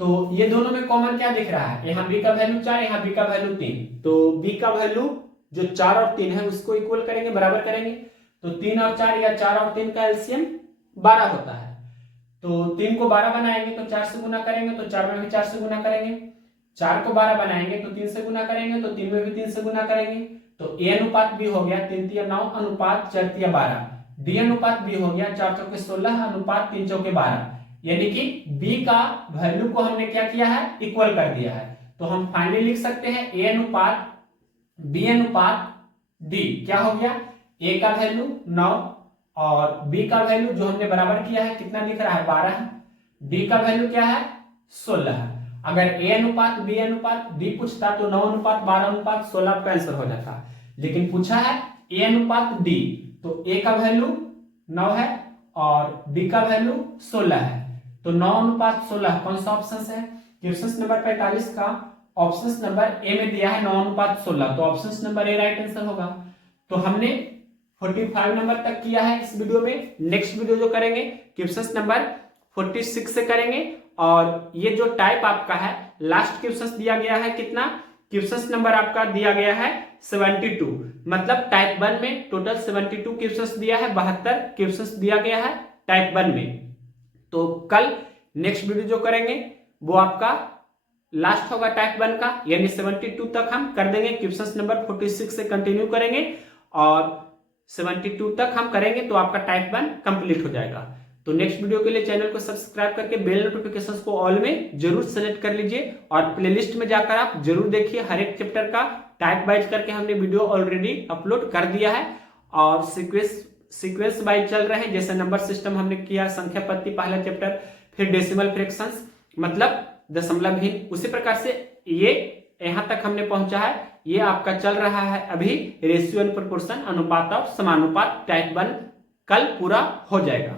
तो ये दोनों में कॉमन क्या दिख रहा है, यहाँ B का वैल्यू 4, यहाँ B का वैल्यू 3, तो B का वैल्यू जो 4 और 3 है उसको इक्वल करेंगे, बराबर करेंगे। तो 3 और 4 या 4 और 3 का एलसीएम 12 होता है, तो 3 को 12 बनाएंगे तो 4 से गुना करेंगे, तो 4 में भी 4 से गुना करेंगे। 4 को 12 बनाएंगे तो 3 से गुना करेंगे, तो 3 में भी 3 से गुना करेंगे। तो A अनुपात B हो गया 3×9 अनुपात 4×12, D अनुपात B हो गया 4×16 अनुपात 3×12, यानी कि B का वैल्यू को हमने क्या किया है, इक्वल कर दिया है। तो हम फाइनली लिख सकते हैं A अनुपात B अनुपात D क्या हो गया, A का वैल्यू 9 और B का वैल्यू जो हमने बराबर किया है कितना दिख रहा है, 12, D का वैल्यू क्या है, 16। अगर A अनुपात B अनुपात D पूछता तो 9 अनुपात 12 अनुपात 16 आपका आंसर हो जाता, लेकिन पूछा है A अनुपात D, तो A का वैल्यू 9 है और D का वैल्यू 16 है, तो 9 अनुपात 16 कौन सा ऑप्शन है, क्वेश्चन नंबर 45 का ऑप्शन नंबर ए में दिया है 9 अनुपात 16, तो option number A right answer होगा। तो हमने 45 नंबर तक किया है इस वीडियो में। नेक्स्ट वीडियो जो करेंगे क्वेश्चन नंबर 46 से करेंगे, और ये जो टाइप आपका है लास्ट क्वेश्चन दिया गया है कितना, क्वेश्चन नंबर आपका दिया गया है 72, मतलब टाइप 1 में टोटल 72 क्वेश्चन दिया है, 72 क्वेश्चन दिया गया है टाइप 1 में। तो कल नेक्स्ट वीडियो जो करेंगे वो आपका लास्ट होगा टाइप 1 का, यानी 72 तक हम कर देंगे, क्वेश्चन नंबर 46 से कंटिन्यू करेंगे और 72 तक हम करेंगे तो आपका टाइप 1 कंप्लीट हो जाएगा। तो नेक्स्ट वीडियो के लिए चैनल को सब्सक्राइब करके बेल नोटिफिकेशंस को ऑल में जरूर सेलेक्ट कर लीजिए, और प्लेलिस्ट में जाकर आप जरूर देखिए, हर एक चैप्टर का टाइप वाइज करके हमने वीडियो ऑलरेडी अपलोड कर दिया है, और सीक्वेंस वाइज चल रहे हैं, जैसे नंबर सिस्टम हमने किया, संख्या पत्ती पहला चैप्टर, फिर डेसिमल फ्रैक्शंस मतलब दशमलवहीन, उसी प्रकार से ये यहां तक हमने पहुंचा है। ये आपका चल रहा है अभी रेशियो एंड प्रोपोर्शन, अनुपात और समानुपात टाइप 1 कल पूरा हो जाएगा।